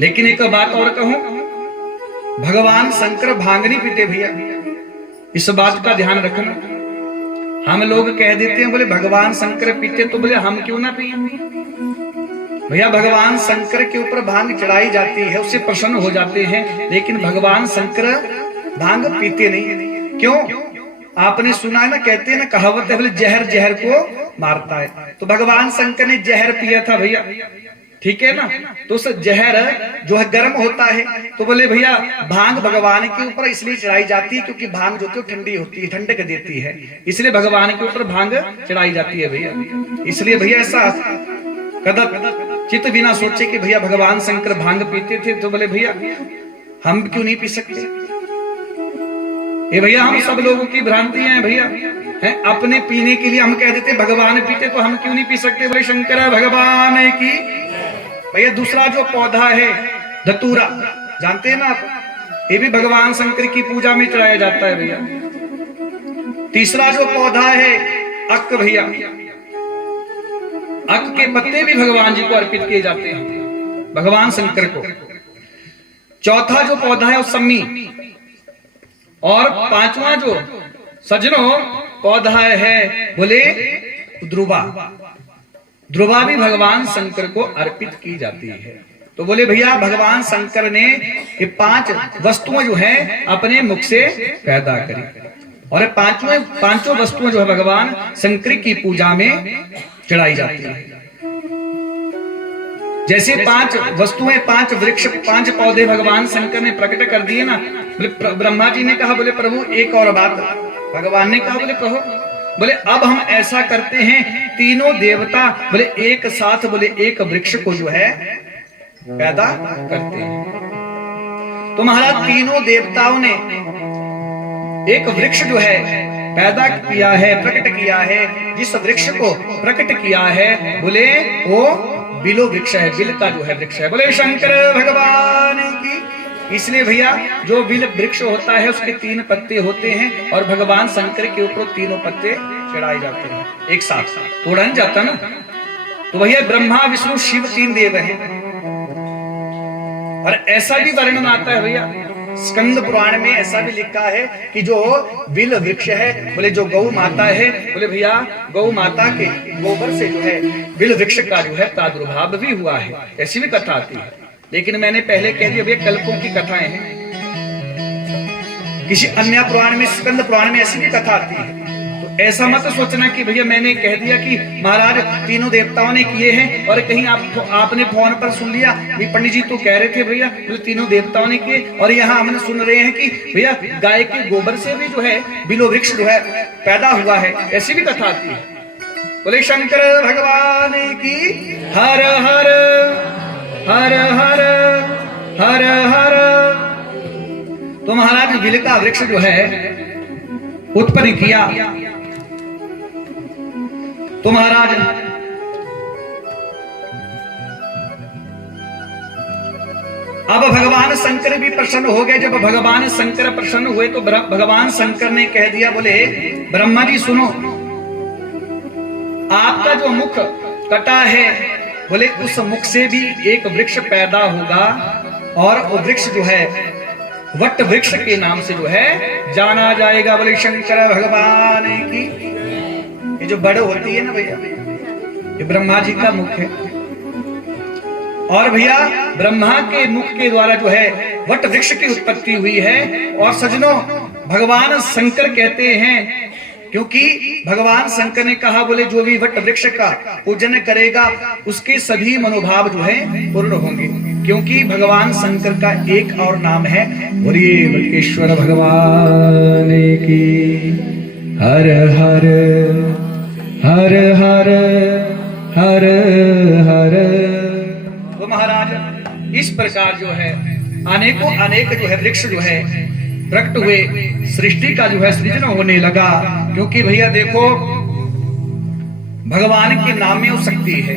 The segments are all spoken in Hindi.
लेकिन एक बात और कहूं, भगवान शंकर भांग नहीं पीते भैया, इस बात का ध्यान रखना। हम लोग कह देते हैं बोले भगवान शंकर पीते, तो बोले हम क्यों ना पिए। भैया भगवान शंकर के ऊपर भांग चढ़ाई जाती है, उससे प्रसन्न हो जाते हैं, लेकिन भगवान शंकर भांग पीते नहीं। क्यों? आपने सुना है ना, कहते हैं ना, कहावत है बोले जहर जहर को मारता है। तो भगवान शंकर ने जहर पिया था भैया, ठीक है ना, तो उस जहर जो है गर्म होता है, तो बोले भैया भांग भगवान के ऊपर इसलिए चढ़ाई जाती है क्योंकि भांग जो ठंडी होती है, ठंडक देती है, इसलिए भगवान के ऊपर भांग चढ़ाई जाती है भैया। इसलिए भैया ऐसा कदम चित्त बिना सोचे कि भैया भगवान शंकर भांग पीते थे, तो बोले भैया हम क्यों नहीं पी सकते। ये भैया हम सब लोगों की भ्रांतियां हैं भैया, हैं अपने पीने के लिए हम कह देते भगवान पीते, तो हम क्यों नहीं पी सकते। बोले शंकर भगवान की। भैया दूसरा जो पौधा है धतूरा, जानते हैं ना आप, ये भी भगवान शंकर की पूजा में चढ़ाया जाता है भैया। तीसरा जो पौधा है अक भैया, अक के पत्ते भी भगवान जी को अर्पित किए जाते हैं, भगवान शंकर को। चौथा जो पौधा है वो सम्मी, और पांचवा जो सज्जनों पौधा है बोले ध्रुवा। ध्रुवा भी भगवान शंकर को अर्पित की जाती है। तो बोले भैया भगवान शंकर ने ये 5 वस्तुएं जो है अपने मुख से पैदा करी, और पांचों वस्तुएं जो है भगवान शंकर की पूजा में चढ़ाई जाती है। जैसे 5 वस्तुएं, 5 वृक्ष, 5 पौधे भगवान शंकर ने प्रकट कर दिए ना। बोले ब्रह्मा जी ने कहा बोले प्रभु एक और बात। भगवान ने कहा बोले कहो। बोले अब हम ऐसा करते हैं, तीनों देवता बोले एक साथ बोले एक वृक्ष को जो है पैदा करते हैं। तो महाराज तीनों देवताओं ने एक वृक्ष जो है पैदा किया है, प्रकट किया है। जिस वृक्ष को प्रकट किया है बोले वो बिलो वृक्ष है, बिल का जो है वृक्ष है। बोले शंकर भगवान की। इसलिए भैया जो बिल वृक्ष होता है उसके 3 पत्ते होते हैं, और भगवान शंकर के ऊपर तीनों पत्ते चढ़ाए जाते हैं एक साथ, तोड़ा नहीं जाता ना। तो भैया ब्रह्मा विष्णु शिव 3 देव हैं। और ऐसा भी वर्णन आता है भैया स्कंद पुराण में, ऐसा भी लिखा है कि जो बिल वृक्ष है बोले जो गौ माता है, बोले भैया गौ माता के गोबर से जो है बिल वृक्ष का जो है प्रादुर्भाव भी हुआ है, ऐसी भी कथा आती है। लेकिन मैंने पहले कह दिया भैया कल्पों की कथाएं हैं, किसी अन्य पुराण में, स्कंद पुराण में ऐसी भी कथा आती है। तो ऐसा मत सोचना कि भैया मैंने कह दिया कि महाराज तीनों देवताओं ने किए हैं, और कहीं आपने फोन पर सुन लिया भी पंडित जी तो कह रहे थे भैया जो तीनों देवताओं ने किए, और यहाँ हमने सुन रहे हैं कि भैया गाय के गोबर से भी जो है बिलो वृक्ष जो है पैदा हुआ है, ऐसी भी कथा आती है। बोले शंकर भगवान की। हर हर हर हर हर हर। तो महाराज बिल का वृक्ष जो है उत्पन्न किया, तो महाराज अब भगवान शंकर भी प्रसन्न हो गए। जब भगवान शंकर प्रसन्न हुए तो भगवान शंकर ने कह दिया बोले ब्रह्मा जी सुनो, आपका जो मुख कटा है बोले उस मुख से भी एक वृक्ष पैदा होगा, और वो वृक्ष जो है वट वृक्ष के नाम से जो है जाना जाएगा। बोले शंकर भगवान की। ये जो बड़ होती है ना भैया, ये ब्रह्मा जी का मुख है, और भैया ब्रह्मा के मुख के द्वारा जो है वट वृक्ष की उत्पत्ति हुई है। और सजनों भगवान शंकर कहते हैं, क्योंकि भगवान शंकर ने कहा बोले जो भी वट वृक्ष का पूजन करेगा उसके सभी मनोभाव जो है पूर्ण होंगे, क्योंकि भगवान शंकर का एक और नाम है बोलिए बल्केश्वर भगवान की। हर हर हर हर हर हर। तो महाराज इस प्रकार जो है अनेकों अनेक जो है वृक्ष जो है प्रकट हुए, सृष्टि का जो है सृजन होने लगा। क्योंकि भैया देखो भगवान के नाम में वो शक्ति है,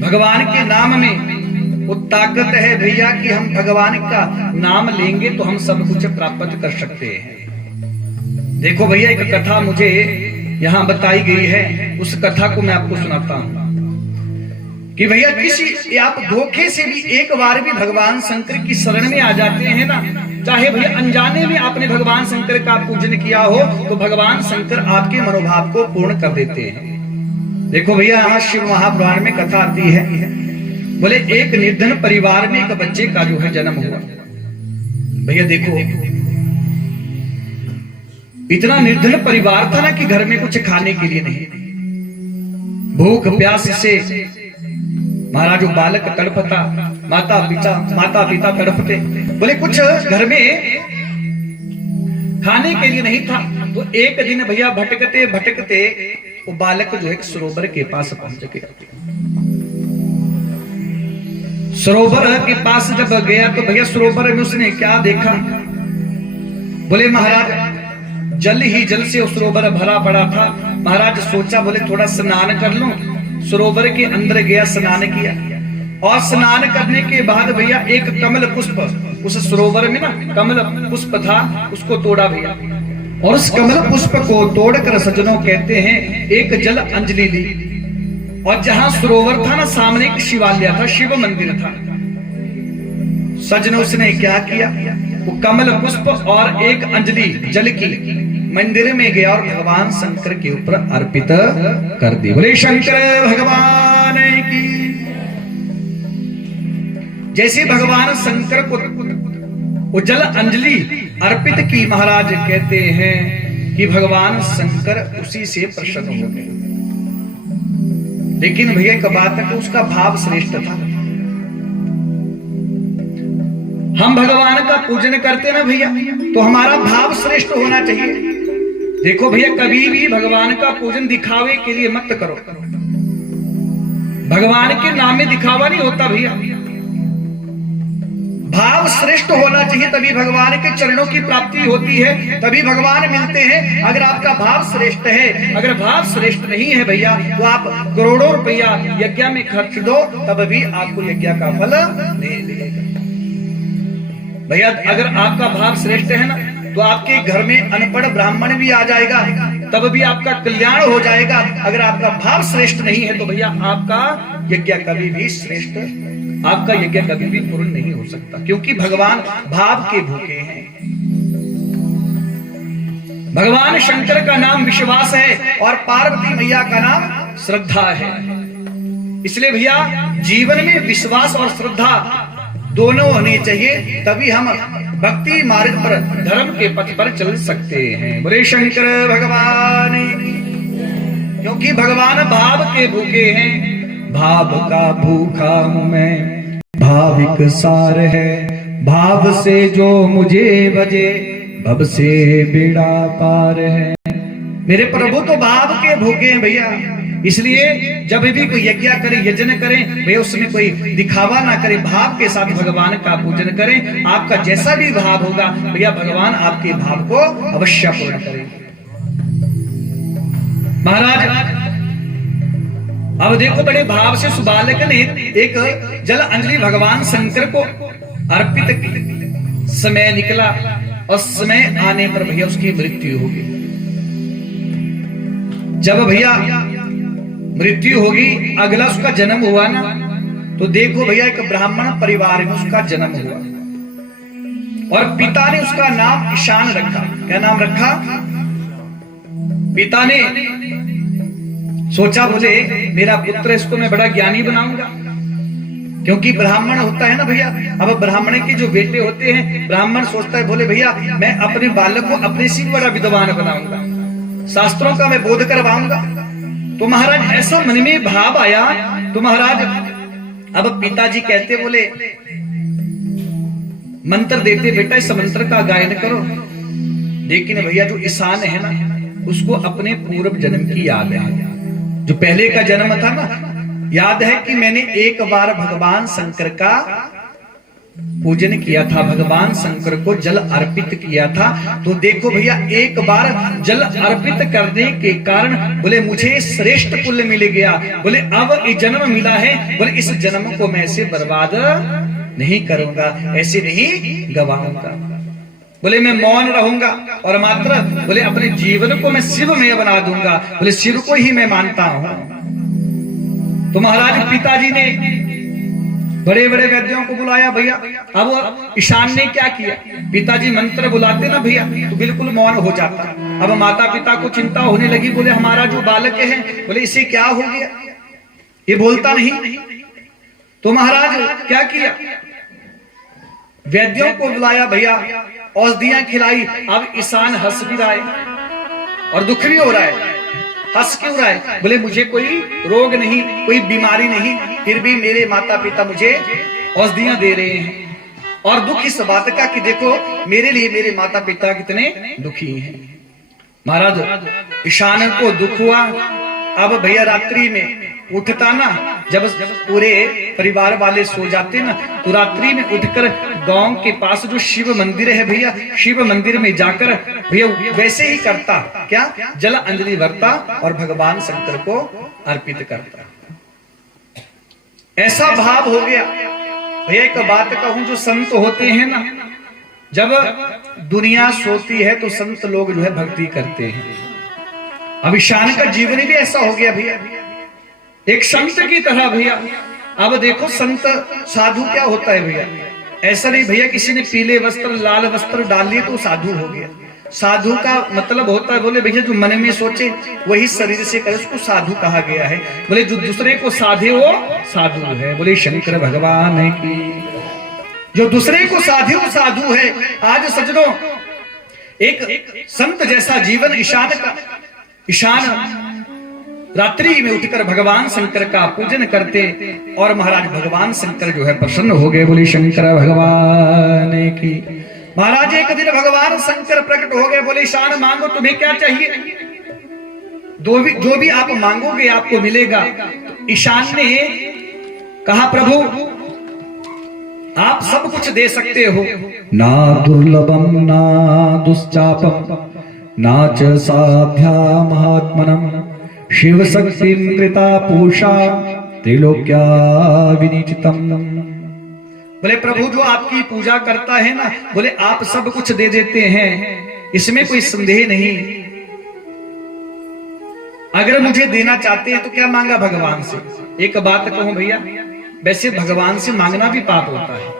भगवान के नाम में वो ताकत है भैया कि हम भगवान का नाम लेंगे तो हम सब कुछ प्राप्त कर सकते हैं। देखो भैया एक कथा मुझे यहाँ बताई गई है, उस कथा को मैं आपको सुनाता हूँ कि भैया किसी आप धोखे से भी एक बार भी भगवान शंकर की शरण में आ जाते हैं ना, चाहे भैया अनजाने में आपने भगवान शंकर का पूजन किया हो, तो भगवान शंकर आपके मनोभाव को पूर्ण कर देते हैं। देखो भैया, यहाँ शिव महापुराण में कथा आती है, बोले एक निर्धन परिवार में एक बच्चे का जो है जन्म हुआ। भैया देखो, इतना निर्धन परिवार था ना कि घर में कुछ खाने के लिए नहीं, भूख प्यास से महाराज वो बालक तड़पता, माता पिता तड़पते, बोले कुछ घर में खाने के लिए नहीं था। तो एक दिन भैया भटकते भटकते वो बालक जो है सरोवर के पास पहुंच गया। सरोवर के पास जब गया तो भैया सरोवर में उसने क्या देखा, बोले महाराज जल ही जल से उस सरोवर भरा पड़ा था। महाराज सोचा बोले थोड़ा स्नान कर लूं, सरोवर के अंदर गया, स्नान किया, और स्नान करने के बाद भैया एक कमल पुष्प उस सरोवर में ना कमल पुष्प था, उसको तोड़ा भैया, और उस कमल पुष्प को तोड़कर सज्जनों कहते हैं एक जल अंजलि ली, और जहां सरोवर था ना सामने एक शिवालय था, शिव मंदिर था। सज्जनों उसने क्या किया, वो कमल पुष्प और एक अंजलि जल की मंदिर में गया और भगवान शंकर के ऊपर अर्पित कर दी। बोले शंकर भगवान की। जैसे भगवान शंकर को वो जल अंजलि अर्पित की, महाराज कहते हैं कि भगवान शंकर उसी से प्रसन्न हो गए। लेकिन भैया एक बात है कि उसका भाव श्रेष्ठ था। हम भगवान का पूजन करते ना भैया, तो हमारा भाव श्रेष्ठ होना चाहिए। देखो भैया, कभी भी भगवान का पूजन दिखावे के लिए मत करो। भगवान के नाम में दिखावा नहीं होता भैया, भाव श्रेष्ठ होना चाहिए, तभी भगवान के चरणों की प्राप्ति होती है, तभी भगवान मिलते हैं। अगर आपका भाव श्रेष्ठ है, अगर भाव श्रेष्ठ नहीं है भैया, तो आप करोड़ों रुपया यज्ञ में खर्च दो, तब भी आपको यज्ञ का फल नहीं मिलेगा। भैया अगर आपका भाव श्रेष्ठ है ना, तो आपके घर में अनपढ़ ब्राह्मण भी आ जाएगा, तब भी आपका कल्याण हो जाएगा। अगर आपका भाव श्रेष्ठ नहीं है तो भैया आपका यज्ञ कभी भी श्रेष्ठ, आपका यज्ञ कभी भी पूर्ण नहीं हो सकता, क्योंकि भगवान भाव के भूखे हैं। भगवान शंकर का नाम विश्वास है और पार्वती मैया का नाम श्रद्धा है। इसलिए भैया जीवन में विश्वास और श्रद्धा दोनों होने चाहिए, तभी हम भक्ति मार्ग पर, धर्म के पथ पर चल सकते हैं। बोले शंकर भगवान, क्योंकि भगवान भाव के भूखे हैं। भाव का भूखा हूं मैं, भाविक सार है, भाव से जो मुझे बजे, भव से बेड़ा पार है। मेरे प्रभु तो भाव के भूखे हैं भैया, इसलिए जब भी कोई यज्ञ करे, यजन करें भैया, उसमें कोई दिखावा ना करें, भाव के साथ भगवान का पूजन करें। आपका जैसा भी भाव होगा भैया, भगवान आपके भाव को अवश्य पूर्ण करेंगे। महाराज अब देखो, बड़े भाव से उस बालक ने एक जल अंजलि भगवान शंकर को अर्पित की। समय निकला और समय आने पर भैया उसकी मृत्यु होगी। जब भैया मृत्यु होगी, अगला उसका जन्म हुआ ना, तो देखो भैया एक ब्राह्मण परिवार में उसका जन्म हुआ, और पिता ने उसका नाम ईशान रखा। क्या नाम रखा? पिता ने सोचा, बोले मेरा पुत्र, इसको मैं बड़ा ज्ञानी बनाऊंगा, क्योंकि ब्राह्मण होता है ना भैया। अब ब्राह्मण के जो बेटे होते हैं, ब्राह्मण सोचता है, बोले भैया मैं अपने बालक को अपने से बड़ा विद्वान बनाऊंगा, शास्त्रों का मैं बोध करवाऊंगा। तो महाराज ऐसा मन में भाव आया, तो महाराज अब पिताजी कहते, बोले मंत्र देते, बेटा इस मंत्र का गायन करो। लेकिन भैया जो ईशान है ना, उसको अपने पूर्व जन्म की याद है, जो पहले का जन्म था ना, याद है कि मैंने एक बार भगवान शंकर का पूजन किया था, भगवान शंकर को जल अर्पित किया था। तो देखो भैया, एक बार जल अर्पित करने के कारण बोले मुझे श्रेष्ठ पुण्य मिल गया। बोले अब ये जन्म मिला है, बोले इस जन्म को मैं ऐसे बर्बाद नहीं करूंगा, ऐसे नहीं गवाऊंगा। बोले मैं मौन रहूंगा और मात्र बोले अपने जीवन को मैं शिवमय बना दूंगा, बोले शिव को ही मैं मानता हूं। तो महाराज पिताजी ने बड़े बड़े वैद्यों को बुलाया भैया। अब ईशान ने क्या किया, पिताजी मंत्र बुलाते ना भैया तो बिल्कुल मौन हो जाता। अब माता पिता को चिंता होने लगी, बोले हमारा जो बालक है, बोले इसे क्या हो गया, ये बोलता नहीं। तो महाराज क्या किया, वैद्यों को बुलाया भैया, औषधियां खिलाई। अब ईशान हंस भी रहा है और दुख भी हो रहा है। हंस क्यों रहा है, बोले मुझे कोई रोग नहीं, कोई बीमारी नहीं, फिर भी मेरे माता पिता मुझे औषधियां दे रहे हैं। और दुख इस बात का कि देखो मेरे लिए मेरे माता पिता कितने दुखी हैं। महाराज ईशान को दुख हुआ। अब भैया रात्रि में उठता ना, जब पूरे परिवार वाले सो जाते ना, तो रात्रि में उठकर गांव के पास जो शिव मंदिर है भैया, शिव मंदिर में जाकर भैया वैसे ही करता, क्या जल अंजलि भरता और भगवान शंकर को अर्पित करता। ऐसा भाव हो गया भैया। एक बात कहूं, जो संत होते हैं ना, जब दुनिया सोती है तो संत लोग जो है भक्ति करते हैं। अब ईशान का जीवन भी ऐसा हो गया भैया, एक संत की तरह भैया। अब देखो संत साधु क्या होता है भैया, ऐसा नहीं भैया किसी ने पीले वस्त्र लाल वस्त्र डाल लिए तो साधु हो गया। साधु का मतलब होता है, बोले भैया जो मन में सोचे वही शरीर से करे, उसको साधु कहा गया है। बोले जो दूसरे को साधे वो साधु है। बोले शंकर भगवान की, जो दूसरे को साधे वो साधु है। आज सज्जनों एक संत जैसा जीवन ईशान का। ईशान रात्रि में उठकर भगवान शंकर का पूजन करते और महाराज भगवान शंकर जो है प्रसन्न हो गए। बोले शंकर भगवान की। महाराज एक दिन भगवान शंकर प्रकट हो गए, बोले ईशान मांगो तुम्हें क्या चाहिए, जो भी आप मांगोगे आपको मिलेगा। तो ईशान ने कहा प्रभु आप सब कुछ दे सकते हो, ना दुर्लभम ना दुश्चापम ना च साध्या महात्मनम शिव शक्ति कृता पूषा त्रिलोक्या विनीचितम। बोले प्रभु जो आपकी पूजा करता है ना, बोले आप सब कुछ दे देते हैं, इसमें कोई संदेह नहीं। अगर मुझे देना चाहते हैं तो क्या मांगा भगवान से। एक बात कहूं भैया, वैसे भगवान से मांगना भी पाप होता है।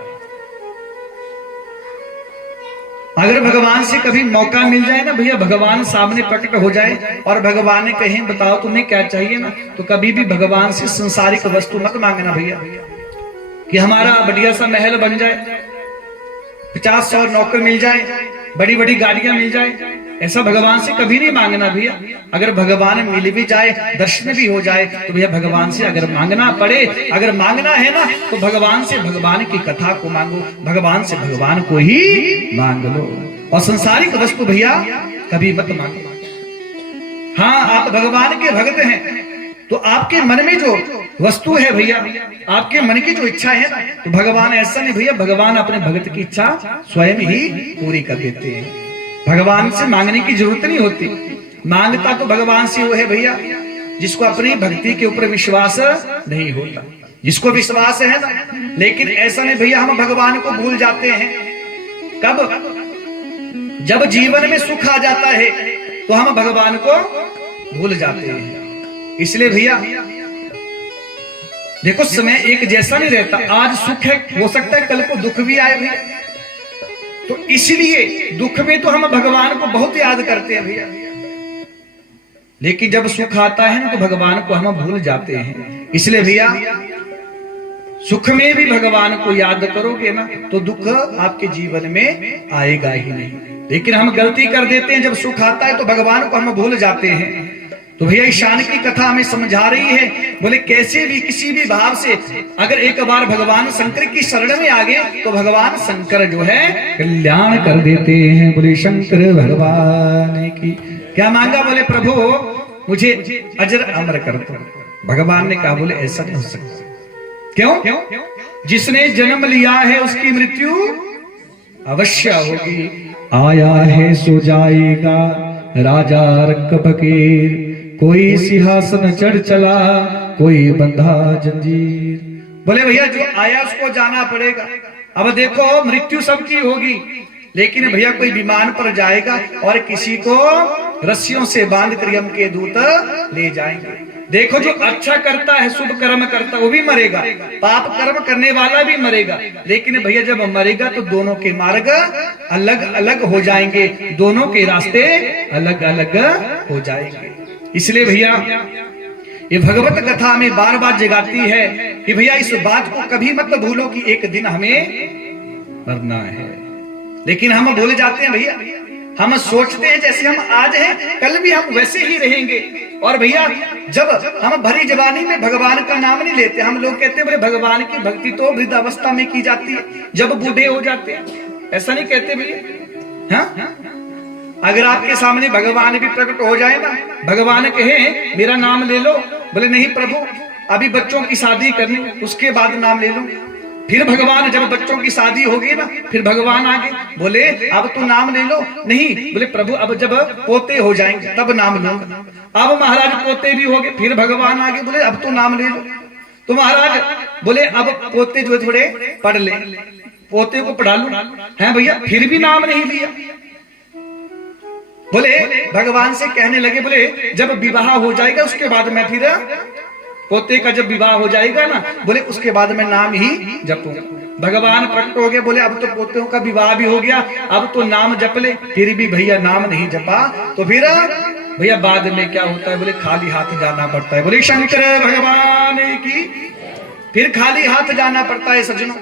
अगर भगवान से कभी मौका मिल जाए ना भैया, भगवान सामने प्रकट हो जाए और भगवान ने कहें बताओ तुम्हें क्या चाहिए ना, तो कभी भी भगवान से संसारिक वस्तु मत मांगना भैया, कि हमारा बढ़िया सा महल बन जाए, 50-100 नौकर मिल जाए, बड़ी बड़ी गाड़ियां मिल जाए, ऐसा भगवान से कभी नहीं मांगना भैया। अगर भगवान मिल भी जाए, दर्शन भी हो जाए, तो भैया भगवान से अगर मांगना पड़े, अगर मांगना है ना तो भगवान से भगवान की कथा को मांगो, भगवान से भगवान को ही मांग लो। और संसारिक वस्तु भैया कभी मत मांगो। हाँ आप भगवान के भक्त हैं तो आपके मन में जो वस्तु है भैया, आपके मन की जो इच्छा है ना, तो भगवान ऐसा नहीं भैया, भगवान अपने भक्त की इच्छा स्वयं ही पूरी कर देते हैं। भगवान से मांगने की जरूरत नहीं होती। मांगता तो भगवान से वो है भैया जिसको अपनी भक्ति के ऊपर विश्वास नहीं होता, जिसको विश्वास है ना। लेकिन ऐसा नहीं भैया, हम भगवान को भूल जाते हैं। कब? जब जीवन में सुख आ जाता है तो हम भगवान को भूल जाते हैं। इसलिए भैया देखो समय एक जैसा नहीं रहता। आज सुख है, हो सकता है कल को दुख भी आए भैया, तो इसलिए दुख में तो हम भगवान को बहुत याद करते हैं भैया। लेकिन जब सुख आता है ना तो भगवान को हम भूल जाते हैं। इसलिए भैया सुख में भी भगवान को याद करोगे ना तो दुख आपके जीवन में आएगा ही नहीं। लेकिन हम गलती कर देते हैं, जब सुख आता है तो भगवान को हम भूल जाते हैं। तो भैया ईशान की कथा हमें समझा रही है, बोले कैसे भी किसी भी भाव से अगर एक बार भगवान शंकर की शरण में आ गए तो भगवान शंकर जो है कल्याण कर देते हैं। बोले शंकर भगवान की। क्या मांगा? बोले प्रभु मुझे अजर अमर कर दो। भगवान ने कहा बोले ऐसा नहीं हो सकता। क्यों? जिसने जन्म लिया है उसकी मृत्यु अवश्य होगी। आया है सो जाएगा राजा रंग फकीर, कोई सिंहासन चढ़ चला कोई बंधा जंजीर। बोले भैया जो आया उसको जाना पड़ेगा। अब देखो मृत्यु सबकी होगी, लेकिन भैया कोई विमान पर जाएगा और किसी को रस्सियों से बांध कर यम के दूत ले जाएंगे। देखो जो अच्छा करता है, शुभ कर्म करता है, वो भी मरेगा, पाप कर्म करने वाला भी मरेगा। लेकिन भैया जब मरेगा तो दोनों के मार्ग अलग अलग हो जाएंगे, दोनों के रास्ते अलग अलग हो जाएंगे। इसलिए भैया ये भगवत कथा में बार बार जगाती है कि भैया इस बात को कभी मत भूलो कि एक दिन हमें मरना है। लेकिन हम भूल जाते हैं भैया, हम सोचते हैं जैसे हम आज हैं कल भी हम वैसे ही रहेंगे। और भैया जब हम भरी जवानी में भगवान का नाम नहीं लेते, हम लोग कहते हैं बोले भगवान की भक्ति तो वृद्धावस्था में की जाती है, जब बूढ़े हो जाते हैं। ऐसा नहीं कहते भैया। हाँ, अगर आपके सामने भगवान भी प्रकट हो जाए ना, भगवान कहे मेरा नाम ले लो, बोले नहीं प्रभु अभी बच्चों की शादी करनी, उसके बाद नाम ले लो। फिर भगवान जब बच्चों की शादी होगी ना, फिर भगवान आगे बोले अब तो नाम ले लो, नहीं बोले प्रभु अब जब पोते हो जाएंगे तब नाम लूंगा। अब महाराज पोते भी हो गए, फिर भगवान आगे बोले अब तो नाम ले लो। तो महाराज बोले अब पोते जो थोड़े पढ़ ले, पोते को पढ़ा लो, है भैया फिर भी नाम नहीं लिया। बोले भगवान से कहने लगे बोले जब विवाह हो जाएगा उसके बाद मैं फिर पोते का जब विवाह हो जाएगा ना, बोले उसके बाद मैं नाम ही जपूंगा। भगवान प्रकट हो गए, बोले अब तो पोतों का विवाह भी हो गया, अब तो नाम जप ले। फिर भी भैया नाम नहीं जपा तो फिर भैया बाद में क्या होता है, बोले खाली हाथ जाना पड़ता है। बोले शंकर भगवान की, फिर खाली हाथ जाना पड़ता है सज्जनों।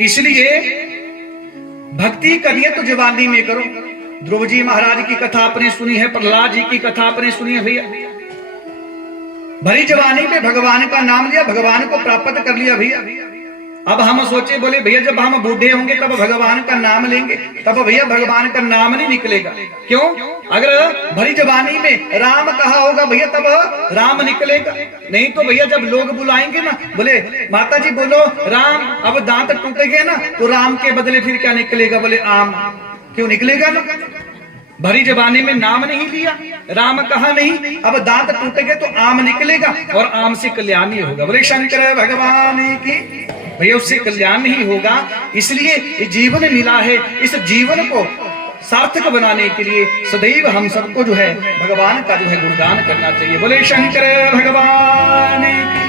इसलिए भक्ति करिए तो जवानी में करो। ध्रुव जी महाराज की कथा आपने सुनी है, प्रहलाद जी की कथा आपने सुनी है भैया। भरी जवानी में भगवान का नाम लिया, भगवान को प्राप्त कर लिया भैया। अब हम सोचे बोले भैया जब हम बूढ़े होंगे तब भगवान का नाम लेंगे, तब भैया भगवान का नाम नहीं निकलेगा। क्यों? अगर भरी जवानी में राम कहा होगा भैया तब राम निकलेगा, नहीं तो भैया जब लोग बुलाएंगे ना, बोले माता जी बोलो राम, अब दांत टूटे गए ना तो राम के बदले फिर क्या निकलेगा, बोले आम। क्यों निकलेगा ना? भरी जवानी में नाम नहीं लिया, राम कहा नहीं, अब दांत टूट गए तो आम निकलेगा और आम से कल्याण ही होगा। बोले शंकर भगवान की, भैया उससे कल्याण ही होगा। इसलिए ये जीवन मिला है, इस जीवन को सार्थक बनाने के लिए सदैव हम सबको जो है भगवान का जो है गुणगान करना चाहिए। बोले शंकर भगवान की।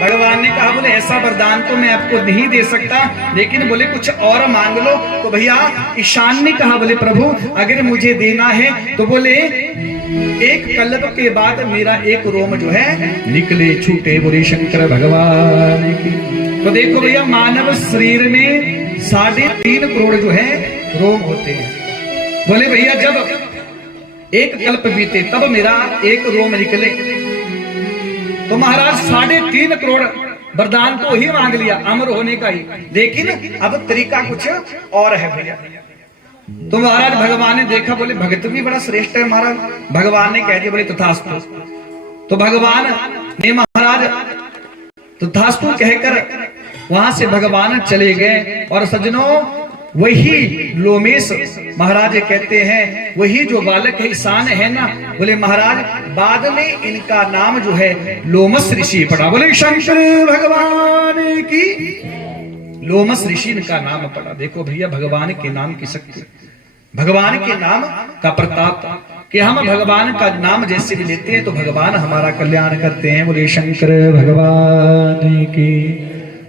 भगवान ने कहा बोले ऐसा वरदान तो मैं आपको नहीं दे सकता, लेकिन बोले कुछ और मांग लो। तो भैया ईशान ने कहा बोले प्रभु अगर मुझे देना है तो बोले एक कल्प के बाद मेरा एक रोम जो है निकले छूटे। बोले शंकर भगवान की। तो देखो भैया मानव शरीर में 3.5 करोड़ जो है रोम होते हैं। बोले भैया जब एक कल्प बीते तब मेरा एक रोम निकले। तो महाराज 3.5 करोड़ वरदान तो ही मांग लिया अमर होने का ही, लेकिन अब तरीका कुछ और है भैया। तो महाराज भगवान ने देखा बोले भगत भी बड़ा श्रेष्ठ है महाराज। भगवान ने कह दिया बोले तथास्तु। तो भगवान ने महाराज तथास्तु कहकर वहां से भगवान चले गए। और सज्जनों वही लोमेश महाराज कहते हैं, वही जो बालक है ईशान है ना, बोले महाराज बाद में इनका नाम जो है लोमस ऋषि पड़ा। बोले शंकर भगवान की। लोमस ऋषि इनका नाम पड़ा। देखो भैया भगवान के नाम की शक्ति, भगवान के नाम का प्रताप कि हम भगवान का नाम जैसे भी लेते हैं तो भगवान हमारा कल्याण करते हैं। बोले शंकर भगवान की।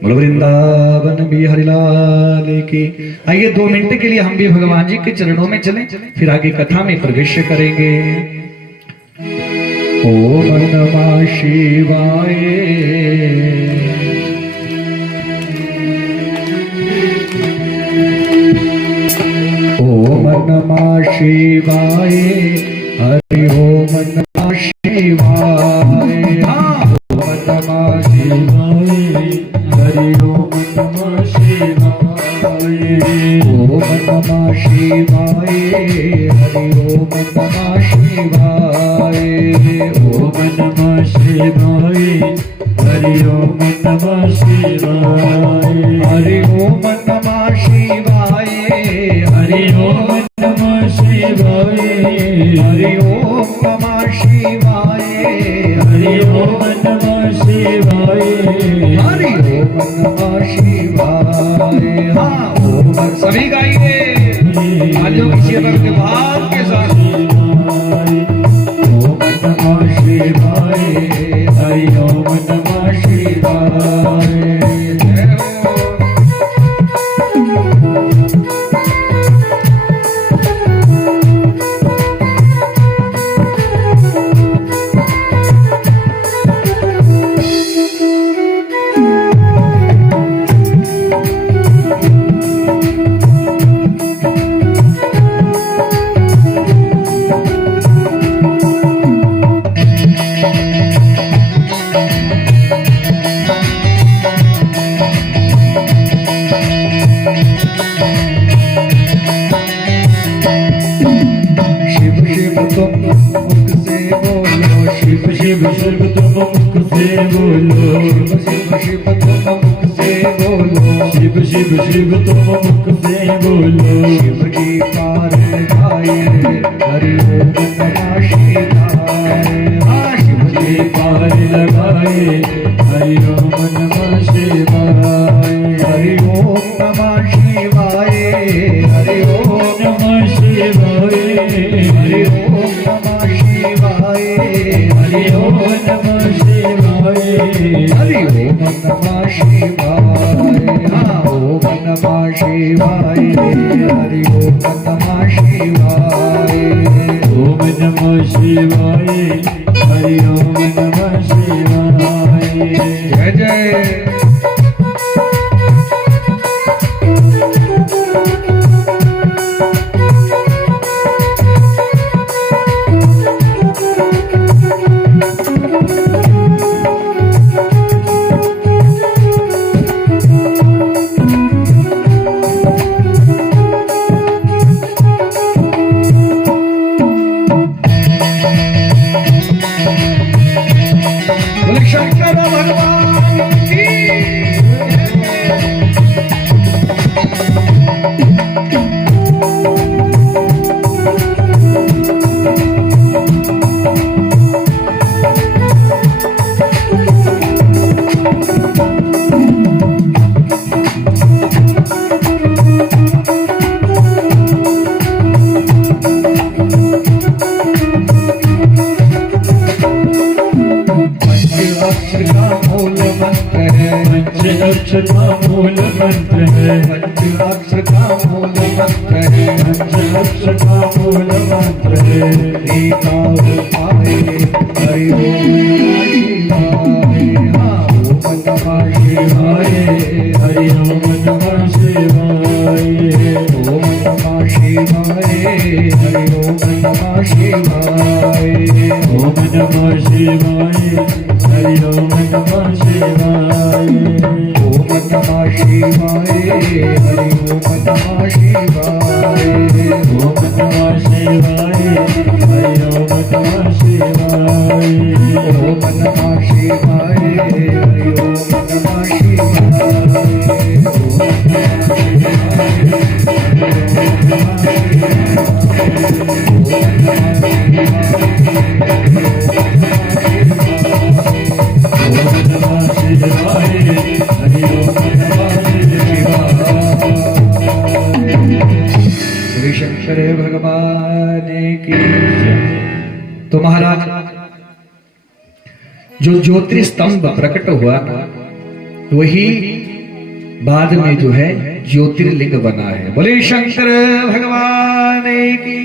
बोलो वृंदावन बिहारी लाल की। आइए 2 मिनट के लिए हम भी भगवान जी के चरणों में चलें, फिर आगे कथा में प्रवेश करेंगे। ओम नमः शिवाय, ओम नमः शिवाय, हरि ओम नमः शिवाय, ओम नमः शिवाय, हरि ओम नमः शिवाय, ओम नमः शिवाय, हरि ओम नमः शिवाय, ओम नमः शिवाय, हरि ओम नमः शिवाय, हरि ओम नमः शिवाय, हरि ओम नमः शिवाय, हरि ओम नमः शिवाय, हरि ओम नमः शिवाय, हरि ओम नमः शिवाय। हाँ ओम सभी गाइए आजो की सेवा के भाव के साथ। ओम नमः शिवाय। शिव शिव शिव तुम मुख से बोलो, शिव जी पार लगाए, हरि ओम नमः शिवाय। हाँ, शिव जी पार लगाए, हरि ओम नमः शिवाय, हरि ओम नमः शिवाय, हरि ओम नमः शिवाय, हरि ओम नमः शिवाय, हरि ओम नमः शिवाय, हरि ओम नमः शिवाय। हाँ, ओम नमः शिवाय, हरि ओम नमः शिवाय। ओम नमः शिवाय, हरि ओम नमः शिवाय। जय जय। बोले शंकर भगवान की। अक्षर का मूल मंत्र है, पंच अक्षर का मूल मंत्र है, पंच अक्षर का मूल मंत्र है, पंच अक्षर का मूल मंत्र है। एका उपाय हरि ओम नमः शिवाय। हाँ, ओम नमः शिवाय, ओम नमः शिवाय, ओम नमः शिवाय, हरि ओम नमः शिवाय। ओम नमः शिवाय, हरि ओम नमः शिवाय, ओम नमः शिवाय, हरि ओम नमः शिवाय। ओम नमः शिवाय, हरि ओम नमः शिवाय, ओम नमः शिवाय, हरि ओम नमः श्री शंकर भगवान की। तो महाराज जो ज्योतिस्तंभ प्रकट हुआ वही बाद में जो है ज्योतिर्लिंग बना है। बोले शंकर भगवान की।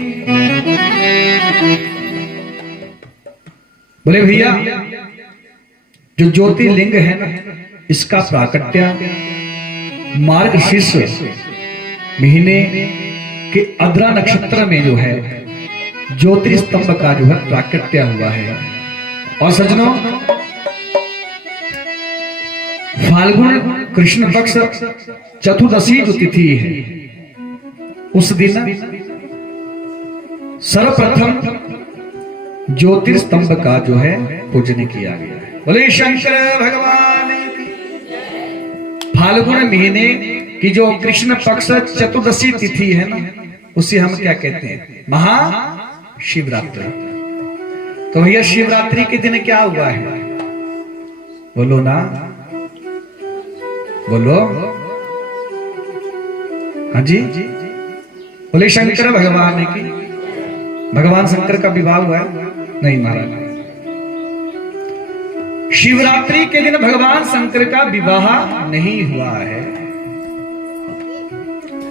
बोले भैया जो ज्योतिर्लिंग है ना इसका प्राकट्य मार्गशीर्ष महीने के अद्रा नक्षत्र में जो है ज्योतिस्तंभ का जो है प्राकट्य हुआ है। और सज्जनों फाल्गुन कृष्ण पक्ष चतुर्दशी जो तिथि है उस दिन सर्वप्रथम ज्योतिस्तंभ का जो है पूजन किया गया है। बोले शंकर भगवान की। फाल्गुन महीने की जो कृष्ण पक्ष चतुर्दशी तिथि है ना उसे हम क्या कहते हैं? महाशिवरात्रि। तो भैया शिवरात्रि के दिन क्या हुआ है? बोलो ना, बोलो। हाँ जी, बोले शंकर भगवान की। भगवान शंकर का विवाह हुआ है? नहीं महाराज, शिवरात्रि के दिन भगवान शंकर का विवाह नहीं हुआ है।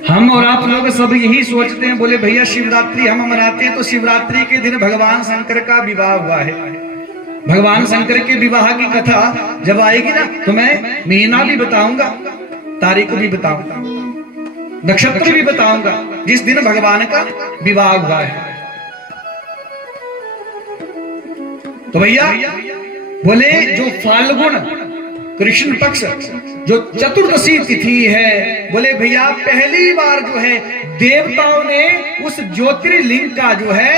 हम और आप लोग सब यही सोचते हैं, बोले भैया शिवरात्रि हम मनाते हैं तो शिवरात्रि के दिन भगवान शंकर का विवाह हुआ है। भगवान शंकर के विवाह की कथा जब आएगी ना तो मैं महीना भी बताऊंगा, तारीख भी बताऊंगा, नक्षत्र भी बताऊंगा जिस दिन भगवान का विवाह हुआ है। तो भैया बोले जो फाल्गुन कृष्ण पक्ष जो चतुर्दशी तिथि है, बोले भैया पहली बार जो है देवताओं ने उस ज्योतिर्लिंग का जो है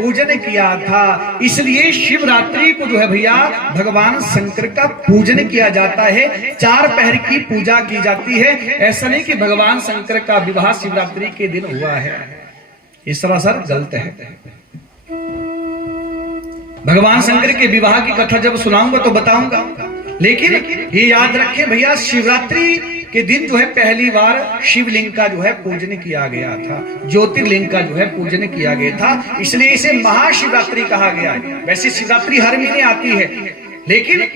पूजन किया था। इसलिए शिवरात्रि को जो है भैया भगवान शंकर का पूजन किया जाता है, 4 पहर की पूजा की जाती है। ऐसा नहीं कि भगवान शंकर का विवाह शिवरात्रि के दिन हुआ है, ये सरासर गलत है। भगवान शंकर के विवाह की कथा जब सुनाऊंगा तो बताऊंगा, लेकिन ये याद रखें भैया शिवरात्रि के दिन जो है पहली बार शिवलिंग का जो है पूजन किया गया था, ज्योतिर्लिंग का जो है पूजन किया गया था, इसलिए इसे महाशिवरात्रि कहा गया है। वैसे शिवरात्रि हर महीने आती है, लेकिन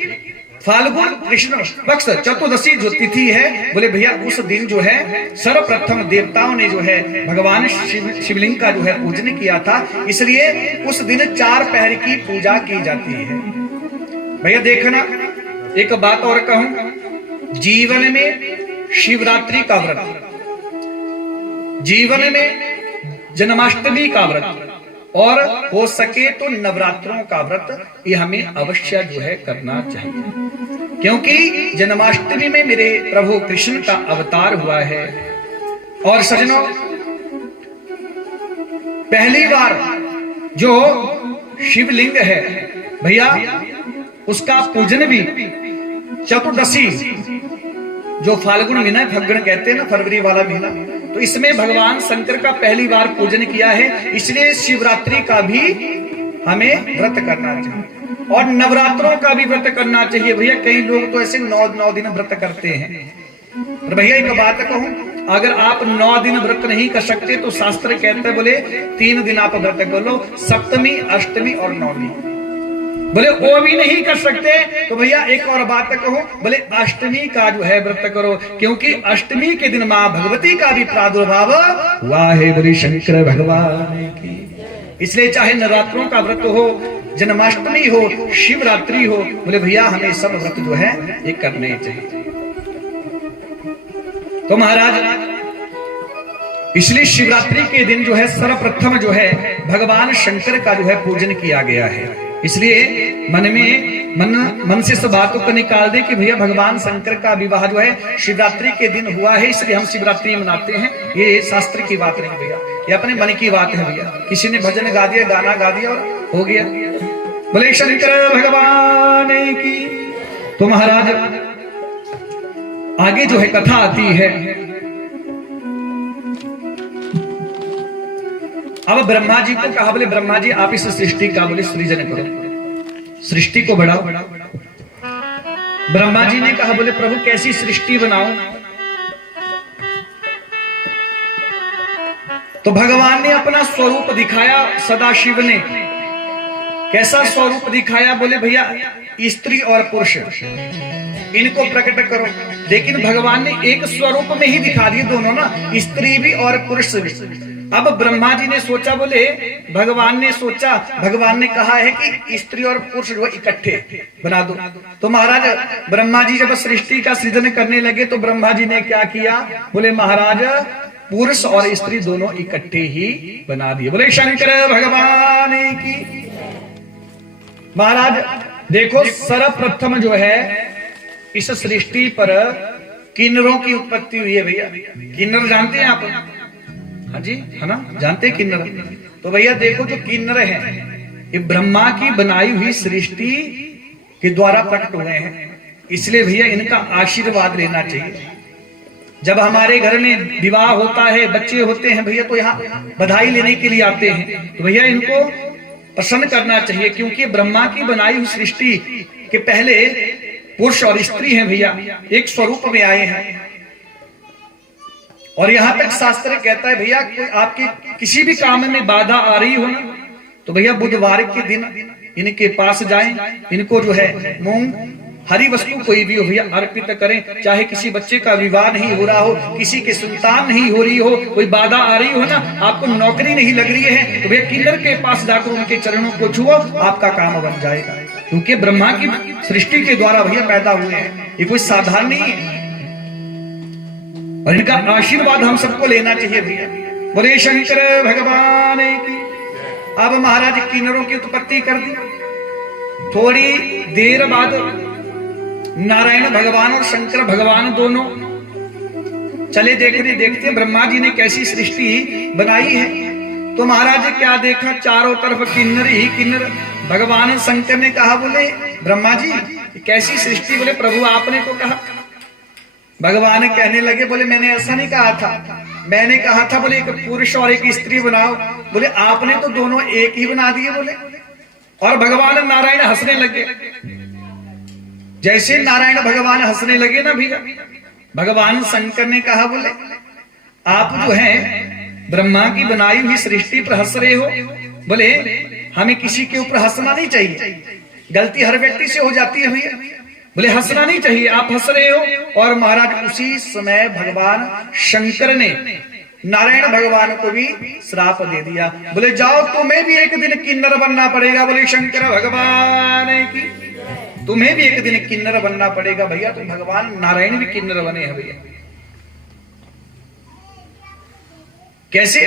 फाल्गुन कृष्ण पक्ष चतुर्दशी जो तिथि है, बोले भैया उस दिन जो है सर्वप्रथम देवताओं ने जो है भगवान शिवलिंग का जो है पूजन किया था, इसलिए उस दिन 4 पहर की पूजा की जाती है। भैया देखना, एक बात और कहूं, जीवन में शिवरात्रि का व्रत, जीवन में जन्माष्टमी का व्रत, और हो सके तो नवरात्रों का व्रत, ये हमें अवश्य जो है करना चाहिए, क्योंकि जन्माष्टमी में मेरे प्रभु कृष्ण का अवतार हुआ है। और सजनों, पहली बार जो शिवलिंग है भैया उसका पूजन भी चतुर्दशी, जो फाल्गुन महीना फग्गण कहते हैं ना, फरवरी वाला महीना, तो इसमें भगवान शंकर का पहली बार पूजन किया है, इसलिए शिवरात्रि का भी हमें व्रत करना चाहिए और नवरात्रों का भी व्रत करना चाहिए। भैया कई लोग तो ऐसे 9 दिन व्रत करते हैं, और भैया एक बात कहूं, अगर आप 9 दिन व्रत नहीं कर सकते तो शास्त्र कहते हैं बोले 3 दिन आप व्रत कर लो, सप्तमी, अष्टमी और नवमी। बोले वो भी नहीं कर सकते तो भैया एक और बात कहूं, बोले अष्टमी का जो है व्रत करो, क्योंकि अष्टमी के दिन मां भगवती का भी प्रादुर्भाव हुआ है, बोले शंकर भगवान की। इसलिए चाहे नवरात्रों का व्रत हो, जन्माष्टमी हो, शिवरात्रि हो, बोले भैया हमें सब व्रत जो है ये करने चाहिए। तो महाराज इसलिए शिवरात्रि के दिन जो है सर्वप्रथम जो है भगवान शंकर का जो है पूजन किया गया है। इसलिए मन से सब बातों को निकाल दे कि भैया भगवान शंकर का विवाह जो है शिवरात्रि के दिन हुआ है, इसलिए हम शिवरात्रि मनाते हैं। ये शास्त्र की बात नहीं भैया, ये अपने मन की बात है भैया। किसी ने भजन गा दिया, गाना गा दिया और हो गया। बोले शंकर भगवान की। तो महाराज आगे जो है कथा आती है, अब ब्रह्मा जी को कहा, बोले ब्रह्मा जी आप इस सृष्टि का बोले सृजन करो, सृष्टि को बढ़ाओ। ब्रह्मा जी ने कहा, बोले प्रभु कैसी सृष्टि बनाऊं? तो भगवान ने अपना स्वरूप दिखाया, सदाशिव ने कैसा स्वरूप दिखाया? बोले भैया स्त्री और पुरुष इनको प्रकट करो। लेकिन भगवान ने एक स्वरूप में ही दिखा दिए दोनों ना, स्त्री भी और पुरुष भी। अब ब्रह्मा जी ने सोचा, बोले भगवान ने सोचा, भगवान ने कहा है कि स्त्री और पुरुष जो इकट्ठे बना दो। तो महाराज ब्रह्मा जी जब सृष्टि का सृजन करने लगे तो ब्रह्मा जी ने क्या किया? बोले महाराज पुरुष और स्त्री दोनों इकट्ठे ही बना दिए। बोले शंकर भगवान की। महाराज देखो सर्वप्रथम जो है इस सृष्टि पर किन्नरों की उत्पत्ति हुई है। भैया किन्नर जानते हैं आप? हाँ जी, है ना, जानते हैं किन्नर? तो भैया देखो जो किन्नर हैं ये ब्रह्मा की बनाई हुई सृष्टि के द्वारा प्रकट हुए हैं, इसलिए भैया इनका आशीर्वाद लेना चाहिए। जब हमारे घर में विवाह होता है, बच्चे होते हैं भैया, तो यहाँ बधाई लेने के लिए आते हैं, तो भैया इनको प्रसन्न करना चाहिए, क्योंकि ब्रह्मा की बनाई हुई सृष्टि के पहले पुरुष और स्त्री हैं भैया, एक स्वरूप में आए हैं। और यहां तक शास्त्र कहता है भैया कोई आपके किसी भी काम में बाधा आ रही हो ना, तो भैया बुधवार के दिन इनके पास जाएं, इनको जो है मूंग हरी वस्तु कोई भी हो भैया अर्पित करें। चाहे किसी बच्चे का विवाह नहीं हो रहा हो, किसी की संतान नहीं हो रही हो, कोई बाधा आ रही हो ना, आपको नौकरी नहीं लग रही है, तो भैया किन्नर के पास जाकर उनके चरणों को छुओ, आपका काम बन जाएगा। क्योंकि ब्रह्मा की सृष्टि के द्वारा भैया पैदा हुए हैं, ये कोई साधारण नहीं है, और इनका आशीर्वाद हम सबको लेना चाहिए भैया। बोले शंकर भगवान की। अब महाराज किन्नरों की उत्पत्ति कर दी। थोड़ी देर बाद नारायण भगवान और शंकर भगवान दोनों चले देखते ब्रह्मा जी ने कैसी सृष्टि बनाई है। तो महाराज क्या देखा, चारों तरफ किन्नर ही किन्नर। भगवान शंकर ने कहा, बोले ब्रह्मा जी कैसी सृष्टि? बोले प्रभु आपने तो कहा। भगवान कहने लगे, बोले मैंने ऐसा नहीं कहा था, मैंने कहा था बोले एक पुरुष और एक स्त्री बनाओ। बोले आपने तो दोनों एक ही बना दिए बोले। और भगवान नारायण हंसने लगे। जैसे नारायण भगवान हंसने लगे ना भैया, भगवान शंकर ने कहा, बोले आप जो है ब्रह्मा की बनाई हुई सृष्टि पर हंस रहे हो। बोले हमें किसी के ऊपर हंसना नहीं चाहिए, गलती हर व्यक्ति से हो जाती है भैया। बोले हंसना नहीं चाहिए, आप हंस रहे हो। और महाराज उसी समय भगवान शंकर ने नारायण भगवान को भी श्राप दे दिया। बोले जाओ तुम्हें भी एक दिन किन्नर बनना पड़ेगा। बोले शंकर भगवान की, तुम्हें भी एक दिन किन्नर बनना पड़ेगा भैया। तो भगवान नारायण भी किन्नर बने हैं भैया। कैसे?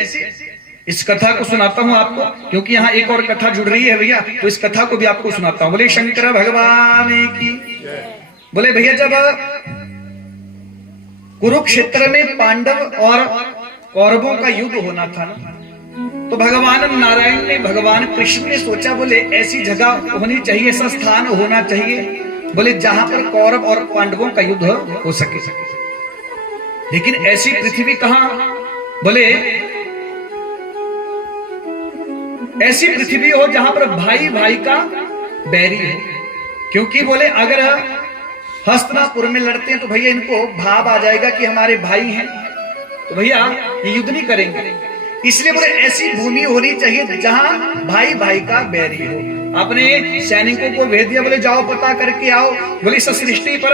इस कथा को सुनाता हूं आपको, क्योंकि यहाँ एक और कथा जुड़ रही है भैया, तो इस कथा को भी आपको सुनाता हूं। बोले शंकर भगवान की। बोले भैया जब कुरुक्षेत्र में पांडव और कौरवों का युद्ध होना था ना, तो भगवान नारायण ने, भगवान कृष्ण ने सोचा, बोले ऐसी जगह होनी चाहिए, ऐसा स्थान होना चाहिए, बोले जहां पर कौरव और पांडवों का युद्ध हो सके। लेकिन ऐसी पृथ्वी कहां? बोले ऐसी पृथ्वी हो जहां पर भाई भाई का बैरी है। क्योंकि बोले अगर हस्तिनापुर में लड़ते हैं तो भैया इनको भाव आ जाएगा कि हमारे भाई हैं, तो भैया ये युद्ध नहीं करेंगे। इसलिए बोले ऐसी भूमि होनी चाहिए जहां भाई भाई का बैरी हो। अपने सैनिकों को भेज दिया, बोले जाओ पता करके आओ, बोले इस सृष्टि पर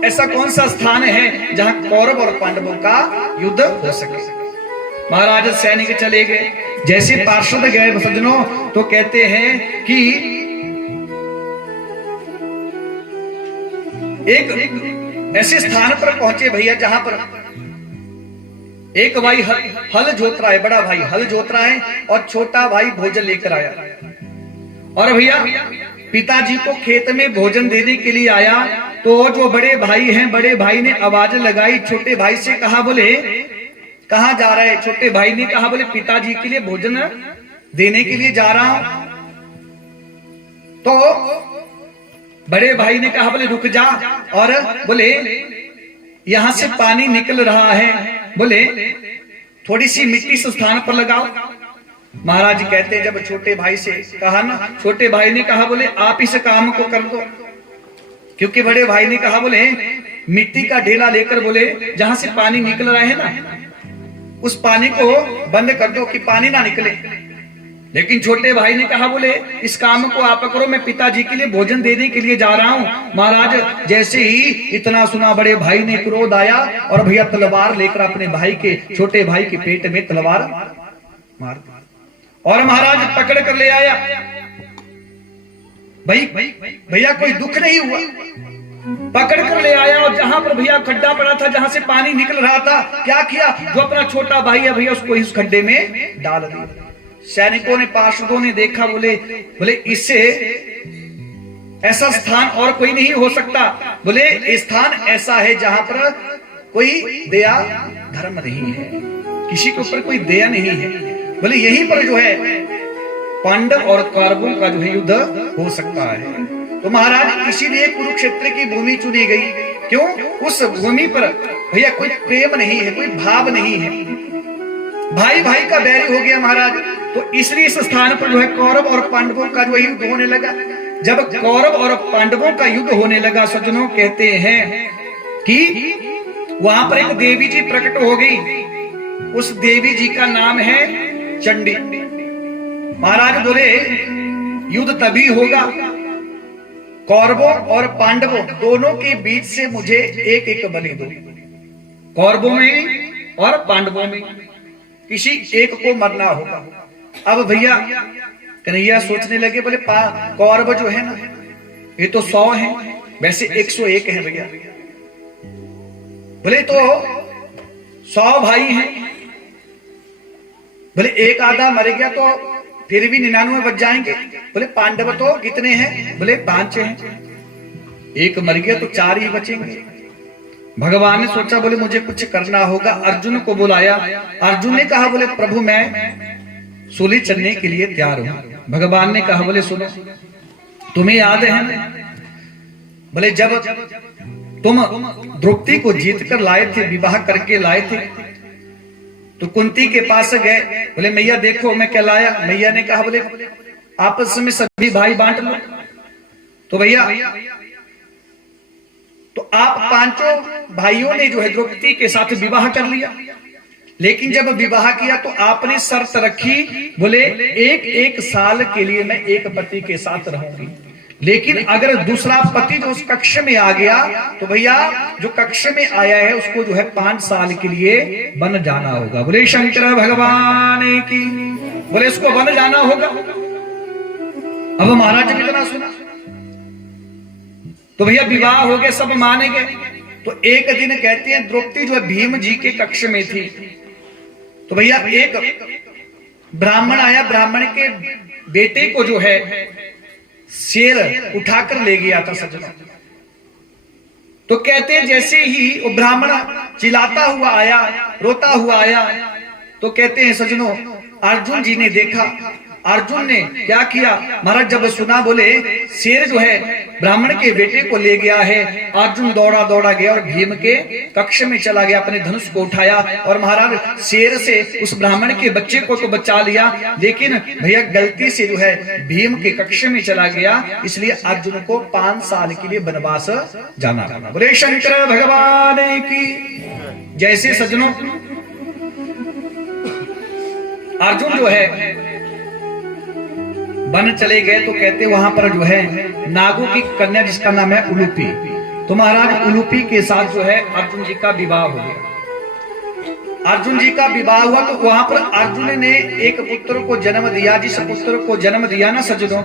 ऐसा कौन सा स्थान है जहां कौरव और पांडवों का युद्ध हो सके। महाराज सैनिक चले गए। जैसे पार्षद गए सज्जनों, तो कहते हैं कि एक ऐसे स्थान पर पहुंचे भैया जहां पर एक भाई हल जोत रहा है, बड़ा भाई हल जोत रहा है, और छोटा भाई भोजन लेकर आया। और भैया पिताजी को खेत में भोजन देने के लिए आया, तो जो बड़े भाई हैं, बड़े भाई ने आवाज लगाई, छोटे भाई से कहा, बोले कहां जा रहा है? छोटे भाई ने कहा, बोले पिताजी के लिए भोजन देने के लिए जा रहा हूं। तो बड़े भाई ने कहा, बोले रुक जा, और बोले यहां से पानी निकल रहा है, बोले थोड़ी सी मिट्टी से स्थान पर लगाओ। महाराज कहते हैं जब छोटे भाई से कहा ना, छोटे भाई ने कहा, बोले आप इस काम को कर दो। क्योंकि बड़े भाई ने कहा, बोले मिट्टी का ढेला लेकर, बोले जहां से पानी निकल रहा है ना, उस पानी को बंद कर दो कि पानी ना निकले। लेकिन छोटे भाई ने कहा, बोले इस काम को आप करो, मैं पिताजी के लिए भोजन देने के लिए जा रहा हूं। महाराज जैसे ही इतना सुना, बड़े भाई ने क्रोध आया और भैया तलवार लेकर अपने भाई के, छोटे भाई के पेट में तलवार मार दी और महाराज पकड़ कर ले आया। भैया कोई दुख नहीं हुआ, पकड़ कर ले आया, और जहां पर भैया खड्डा पड़ा था, जहां से पानी निकल रहा था, क्या किया, जो अपना छोटा भाई है भैया उसको इस खड्डे में डाल दिया। सैनिकों ने, पार्षदों ने देखा, बोले इससे ऐसा स्थान और कोई नहीं हो सकता। बोले स्थान ऐसा है जहां पर कोई दया धर्म नहीं है, किसी के ऊपर कोई दया नहीं है। बोले यहीं पर जो है पांडव और कौरवों का जो है युद्ध हो सकता है। तो महाराज इसीलिए कुरुक्षेत्र की भूमि चुनी गई। क्यों? उस भूमि पर भैया कोई प्रेम नहीं है, कोई भाव नहीं है, भाई भाई का बैरी हो गया महाराज। तो इसलिए इस स्थान पर जो है कौरव और पांडवों का जो युद्ध होने लगा। जब कौरव और पांडवों का युद्ध होने लगा सज्जनों, कहते हैं कि वहां पर एक देवी जी प्रकट हो गई। उस देवी जी का नाम है चंडी। महाराज बोले युद्ध तभी होगा, कौरवों और पांडवों दोनों के बीच से मुझे एक एक बलि दो। कौरवों में और पांडवों में किसी एक को मरना होगा। अब भैया कन्हैया सोचने लगे, बोले कौरव जो है ना, ये तो 100 है, वैसे 101 है भैया। बोले तो 100 भाई हैं, बोले एक आधा मर गया तो फिर भी 99 बच जाएंगे। बोले पांडव तो कितने हैं? बोले 5 हैं, एक मर गया तो 4 ही बचेंगे। भगवान ने सोचा बोले मुझे कुछ करना होगा, अर्जुन को बुलाया। अर्जुन ने कहा बोले प्रभु मैं सूली चलने के लिए तैयार हूं। भगवान ने कहा बोले सुनो, तुम्हें याद है बोले जब तुम द्रौपदी को जीत कर लाए थे, विवाह करके लाए थे, तो कुंती के पास गए, बोले मैया देखो मैं क्या लाया। मैया ने कहा बोले आपस में सभी भाई बांट लो। तो भैया तो आप पांचों भाइयों ने जो है द्रौपदी के साथ विवाह कर लिया, लेकिन जब विवाह किया तो आपने शर्त रखी बोले एक एक साल के लिए मैं एक पति के साथ रहूंगी, लेकिन अगर दूसरा पति जो उस कक्ष में आ गया तो भैया जो कक्ष में आया है उसको जो है 5 साल के लिए बन जाना होगा। बोले शंकर भगवान की, बोले उसको बन जाना होगा। अब महाराज ने इतना सुना तो भैया विवाह हो गया, सब माने गए। तो एक दिन कहते हैं द्रौपदी जो है भीम जी के कक्ष में थी, तो भैया एक ब्राह्मण आया, ब्राह्मण के बेटे को जो है शेर उठाकर ले गया था सज्जनों। तो कहते हैं जैसे ही वो ब्राह्मण चिल्लाता हुआ आया, रोता हुआ आया, तो कहते हैं सज्जनों अर्जुन जी ने देखा। अर्जुन ने क्या किया महाराज, जब सुना बोले शेर जो है ब्राह्मण के बेटे को ले गया है, अर्जुन दौड़ा दौड़ा गया और भीम के कक्ष में चला गया, अपने धनुष को उठाया और महाराज शेर से उस ब्राह्मण के बच्चे को तो बचा लिया, लेकिन भैया गलती से जो है भीम के कक्ष में चला गया, इसलिए अर्जुन को 5 साल के लिए वनवास जाना पड़ा। बोले शंकर भगवान की। जैसे सज्जनों अर्जुन जो है वन चले गए, तो कहते वहां पर जो है नागों की कन्या जिसका नाम है उलूपी, तो महाराज उलूपी के साथ जो है अर्जुन जी का विवाह हो गया। अर्जुन जी का विवाह हुआ तो वहां पर अर्जुन ने एक पुत्र को जन्म दिया। जिस पुत्र को जन्म दिया ना सज्जनों,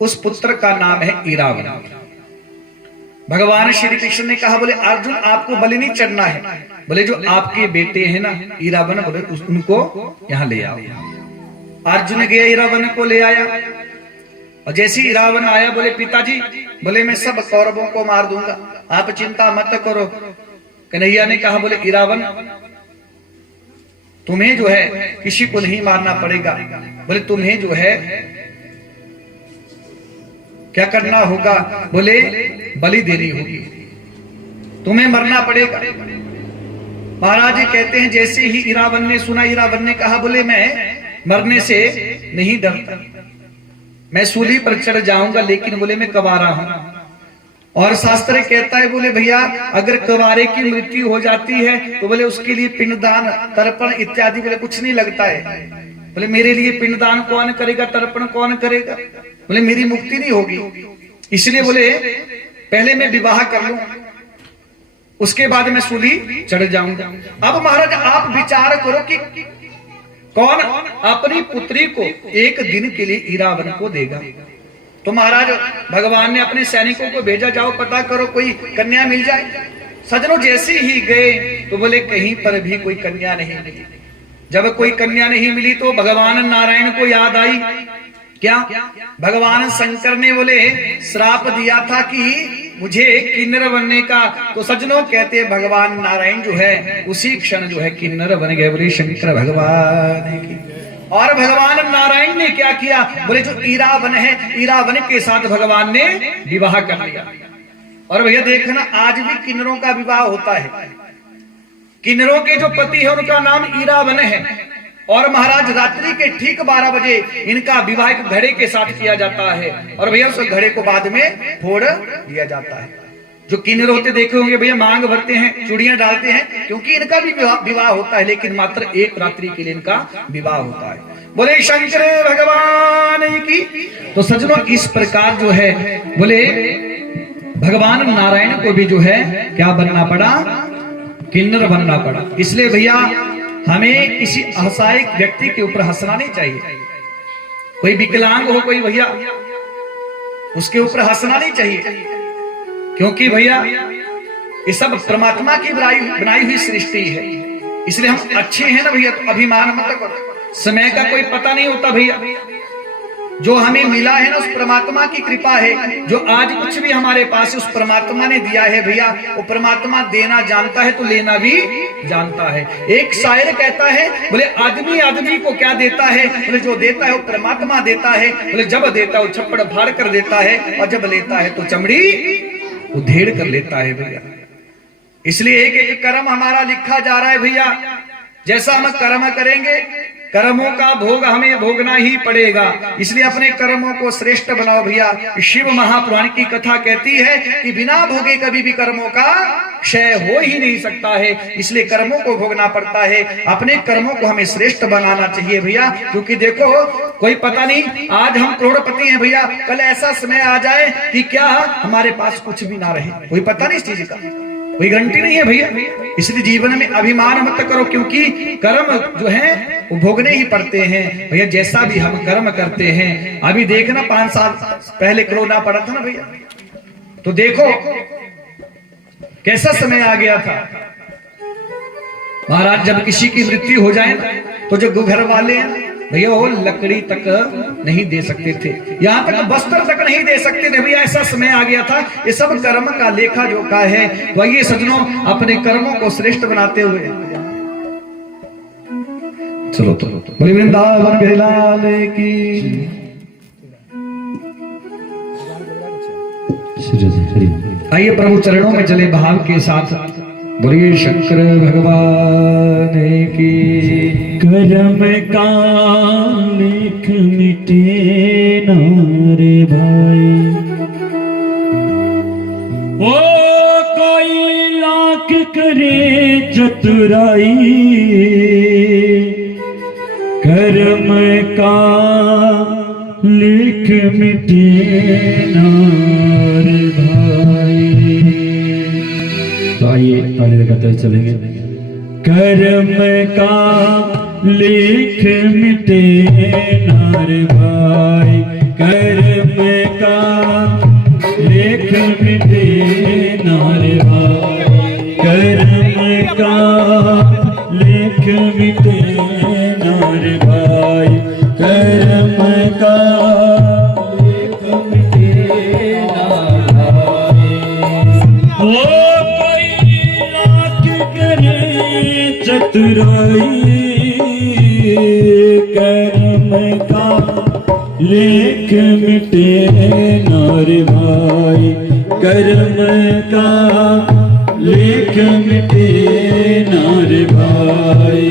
उस पुत्र का नाम है इरावन। भगवान श्री कृष्ण ने कहा बोले अर्जुन आपको बलि नहीं चढ़ना है, बोले जो आपके बेटे हैं ना इरावन, बोले उनको यहां ले आओ। अर्जुन गया इरावन को ले आया, और जैसे ही इरावन आया बोले पिताजी, बोले मैं सब कौरवों को मार दूंगा, आप चिंता मत करो। कन्हैया ने कहा बोले इरावन तुम्हें जो है किसी को नहीं मारना पड़ेगा, बोले तुम्हें जो है क्या करना होगा, बोले बलि देनी होगी, तुम्हें मरना पड़ेगा। महाराज जी कहते हैं जैसे ही इरावन ने सुना, इरावन ने कहा बोले मैं मरने से नहीं डरता, मैं सूली पर चढ़ जाऊंगा, लेकिन बोले मैं कवारा हूं। और शास्त्र कहता है बोले भैया अगर कवारे की मृत्यु हो जाती है तो बोले उसके लिए पिंडदान तर्पण इत्यादि बोले कुछ नहीं लगता है। बोले मेरे लिए पिंडदान कौन करेगा, तर्पण कौन करेगा, बोले मेरी मुक्ति नहीं होगी, इसलिए बोले पहले मैं विवाह कर लूं, उसके बाद मैं सूली चढ़ जाऊंगा। अब महाराज आप विचार करो कि कौन अपनी पुत्री को एक दिन के लिए इरावन को देगा। तो महाराज भगवान ने अपने सैनिकों को भेजा, जाओ पता करो कोई कन्या मिल जाए। सज्जनों जैसे ही गए तो बोले कहीं पर भी कोई कन्या नहीं मिली। जब कोई कन्या नहीं मिली तो भगवान नारायण को याद आई। क्या भगवान शंकर ने बोले श्राप दिया था कि मुझे किन्नर बनने का, तो सज्जनों कहते हैं भगवान नारायण जो है उसी क्षण जो है किन्नर बन गए। बोले शंकर भगवान की। और भगवान नारायण ने क्या किया, बोले जो इरावन है इरावन के साथ भगवान ने विवाह कर लिया। और भैया देखना आज भी किन्नरों का विवाह होता है, किन्नरों के जो पति है उनका नाम इरावन है। और महाराज रात्रि के ठीक 12 बजे इनका विवाह एक घड़े के साथ किया जाता है, और भैया उस घड़े को बाद में फोड़ दिया जाता है। जो किन्नर होते देखे होंगे भैया मांग भरते हैं, चूड़ियां डालते हैं, क्योंकि इनका भी विवाह होता है, लेकिन मात्र एक रात्रि के लिए इनका विवाह होता है। बोले शंकर भगवान की। तो सज्जनों इस प्रकार जो है बोले भगवान नारायण को भी जो है क्या बनना पड़ा, किन्नर बनना पड़ा। इसलिए भैया हमें किसी असहाय व्यक्ति के ऊपर हंसना नहीं चाहिए। कोई विकलांग हो कोई भैया, उसके ऊपर हंसना नहीं चाहिए, क्योंकि भैया ये सब परमात्मा की बनाई हुई सृष्टि है। इसलिए हम अच्छे हैं ना भैया, तो अभिमान मत करो। समय का कोई पता नहीं होता भैया, जो हमें मिला है ना उस परमात्मा की कृपा है। जो आज कुछ भी हमारे पास है उस परमात्मा ने दिया है भैया। वो परमात्मा देना जानता है तो लेना भी जानता है। एक शायर कहता है बोले आदमी आदमी को क्या देता है, बोले जो देता है वो परमात्मा देता है। बोले जब देता है वो छप्पड़ फाड़ कर देता है और जब लेता है तो चमड़ी उधेड़ कर लेता है भैया। इसलिए एक एक कर्म हमारा लिखा जा रहा है भैया। जैसा हम कर्म करेंगे कर्मों का भोग हमें भोगना ही पड़ेगा। इसलिए अपने कर्मों को श्रेष्ठ बनाओ भैया। शिव महापुराण की कथा कहती है कि बिना भोगे कभी भी कर्मों का क्षय हो ही नहीं सकता है। इसलिए कर्मों को भोगना पड़ता है। अपने कर्मों को हमें श्रेष्ठ बनाना चाहिए भैया। क्योंकि देखो कोई पता नहीं आज हम करोड़पति हैं भैया, कल ऐसा समय आ जाए कि क्या हमारे पास कुछ भी ना रहे, कोई पता नहीं इस चीज का, कोई गारंटी नहीं है भैया। इसलिए जीवन में अभिमान मत करो, क्योंकि कर्म जो है वो भोगने ही पड़ते हैं भैया। जैसा भी हम कर्म करते हैं, अभी देखना 5 साल पहले कोरोना पड़ा था ना भैया, तो देखो कैसा समय आ गया था महाराज। जब किसी की मृत्यु हो जाए ना तो जो घर वाले हैं भैया वो लकड़ी तक नहीं दे सकते थे, यहाँ तक वस्त्र तक नहीं दे सकते थे भैया। ऐसा समय आ गया था। ये सब कर्म का लेखा जोखा है। तो आइए सज्जनों अपने कर्मों को श्रेष्ठ बनाते हुए चलो तो बोले वृंदावन बिहारी लाल की। आइए प्रभु चरणों में चले भाव के साथ। बोलिए शंकर भगवान की। कर्म का लेख मिटे ना रे भाई, ओ कोई लाख करे चतुराई, कर्म का लेख मिटे ना रे भाई। तो आइए आगे करते चलेंगे। कर्म का लेख मिटे ना रे भाई, कर्म का लेख मिटे ना रे भाई, कर्म का लेख मिटे ना रे भाई, कर्म का लेख मिटे ना भाई। ओ कोई लाख करे चतुराई, कर्म का लेख मिटे ना रे भाई, कर्म का लेख मिटे ना रे भाई।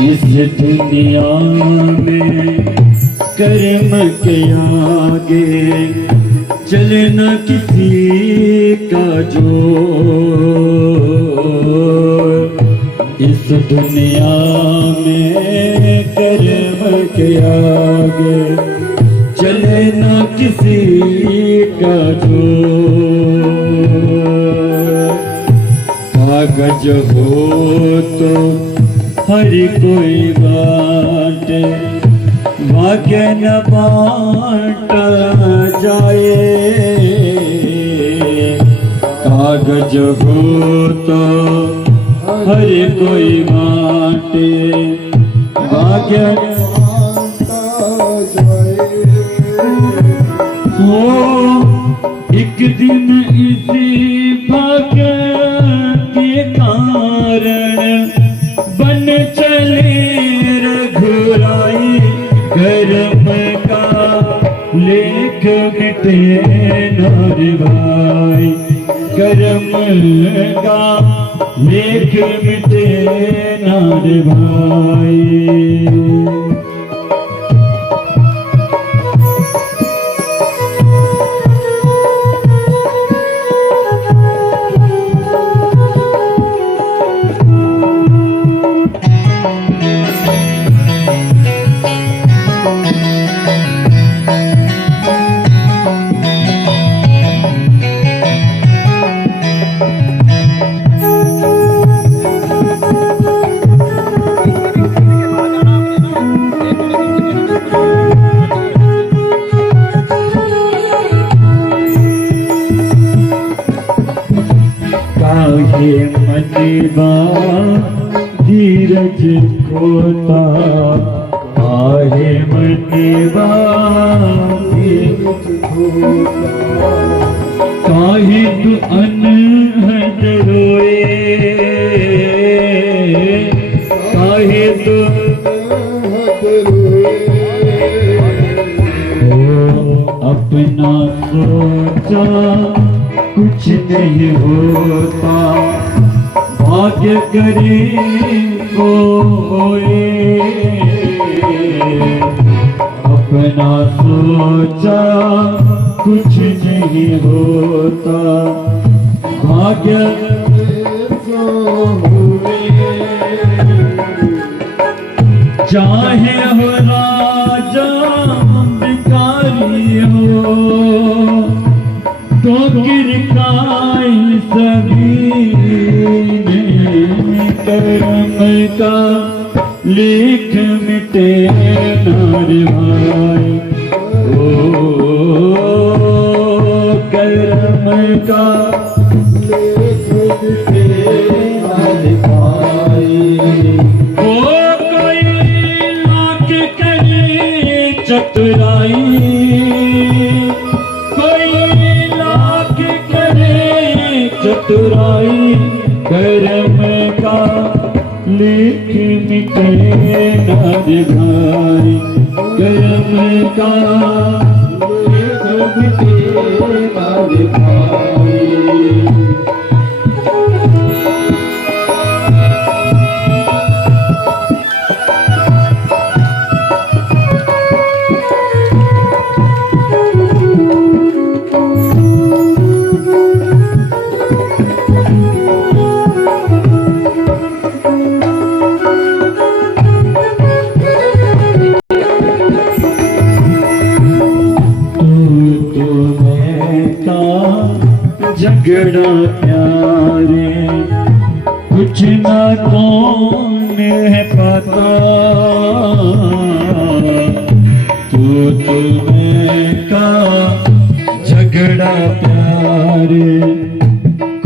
इस दुनिया में कर्म के आगे चले न किसी का जोर। इस दुनिया में कर्म के आगे चले न किसी का जोर। कागज हो तो हर कोई बाटे, भाग्य न बांट जाए। कागज हो तो हर कोई बाटे, भाग्य हो। एक दिन इसी भाग्य के कारण बन चले रघुराई। कर्म का लेख मिटे ना रे भाई, कर्म का लेख मिटे ना रे भाई। बा धीरज खोता आहे मनवा धीरज खोता काहे तू अनहद रोए काहे तू अपना सोचा कुछ नहीं होता भाग्य करे को होए अपना सोचा कुछ नहीं होता भाग्य को होए चाहे हो राजा भिखारी हो तो गिरकाई सभी कर्म का लेख मिटे नार भाई ओ कर्म का लेख मिटे नार भाई ओ कोई लाख करे चतुराई चतुराई कर्म का लेख मिटे नार भाई कर्म का लेख मिटे नार भाई झगड़ा प्यारे कुछ ना कौन है पता तू तुम्हें का झगड़ा प्यारे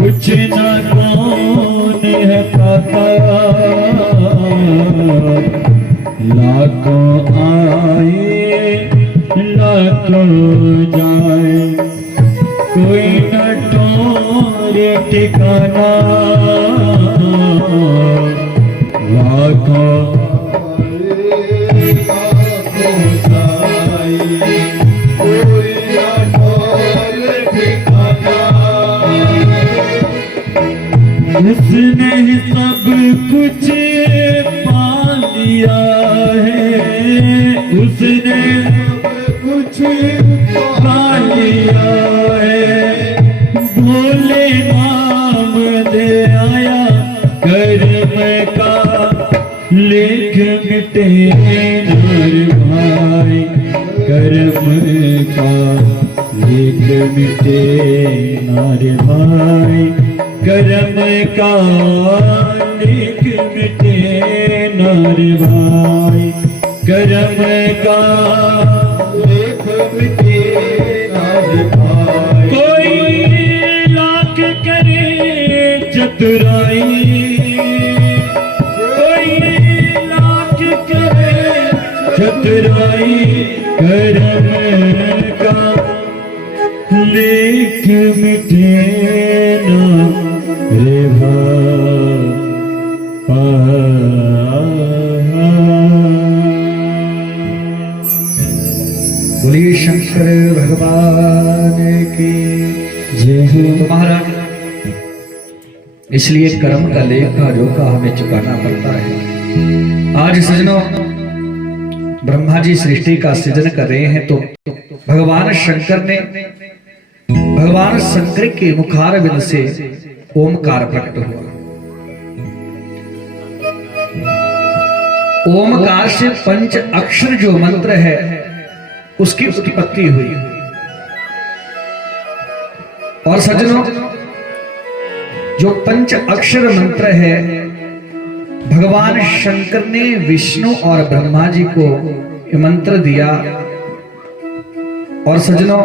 कुछ ना कौन है पता लाखों आए लाखों जाए कोई न टोरे ठिकाना लाखों जाए कोई न टोरे ठिकाना उसने सब कुछ पा लिया है उसने कुछ पा लिया भोले नाम दे आया कर्म का लेख मिटे नार भाई कर्म का लेख मिटे नार भाई कर्म का लेख मिटे नार भाई कर्म का लेख मिटे नार भाई कोई लाख करे चतुराई कोई लाख करे चतुराई कर्म का लेख मिटे ना रे बोलिए शंकर भगवान की जय हो। तो महाराज इसलिए कर्म का लेखा जोखा हमें चुकाना पड़ता है। आज सजनों ब्रह्मा जी सृष्टि का सृजन कर रहे हैं तो भगवान शंकर ने भगवान शंकर के मुखारविंद से ओमकार प्रकट हुआ। ओमकार से पंच अक्षर जो मंत्र है उसकी उत्पत्ति हुई। और सज्जनों जो पंच अक्षर मंत्र है भगवान शंकर ने विष्णु और ब्रह्मा जी को ये मंत्र दिया। और सज्जनों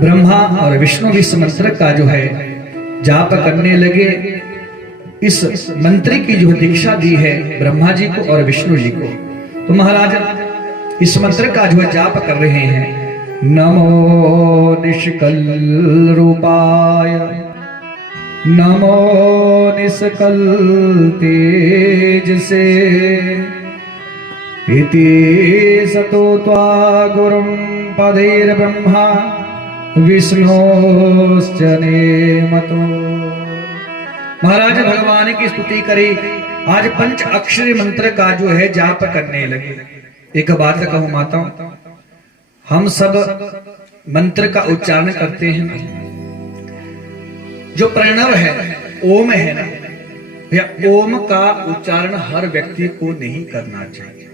ब्रह्मा और विष्णु भी इस मंत्र का जो है जाप करने लगे। इस मंत्र की जो दीक्षा दी है ब्रह्मा जी को और विष्णु जी को, तो महाराज इस मंत्र का जो जाप कर रहे हैं, नमो निष्कल रूपाय, नमो निष्कल तेज से, इति सतो त्वा गुरुं पदेर ब्रह्मा विष्णोश्च नेमतो। महाराज भगवान की स्तुति करी, आज पंच अक्षरी मंत्र का जो है जाप करने लगे। एक बात कहूं माताओं, हम सब मंत्र का उच्चारण करते हैं, जो प्रणव है ओम है ना, या ओम का उच्चारण हर व्यक्ति को नहीं करना चाहिए।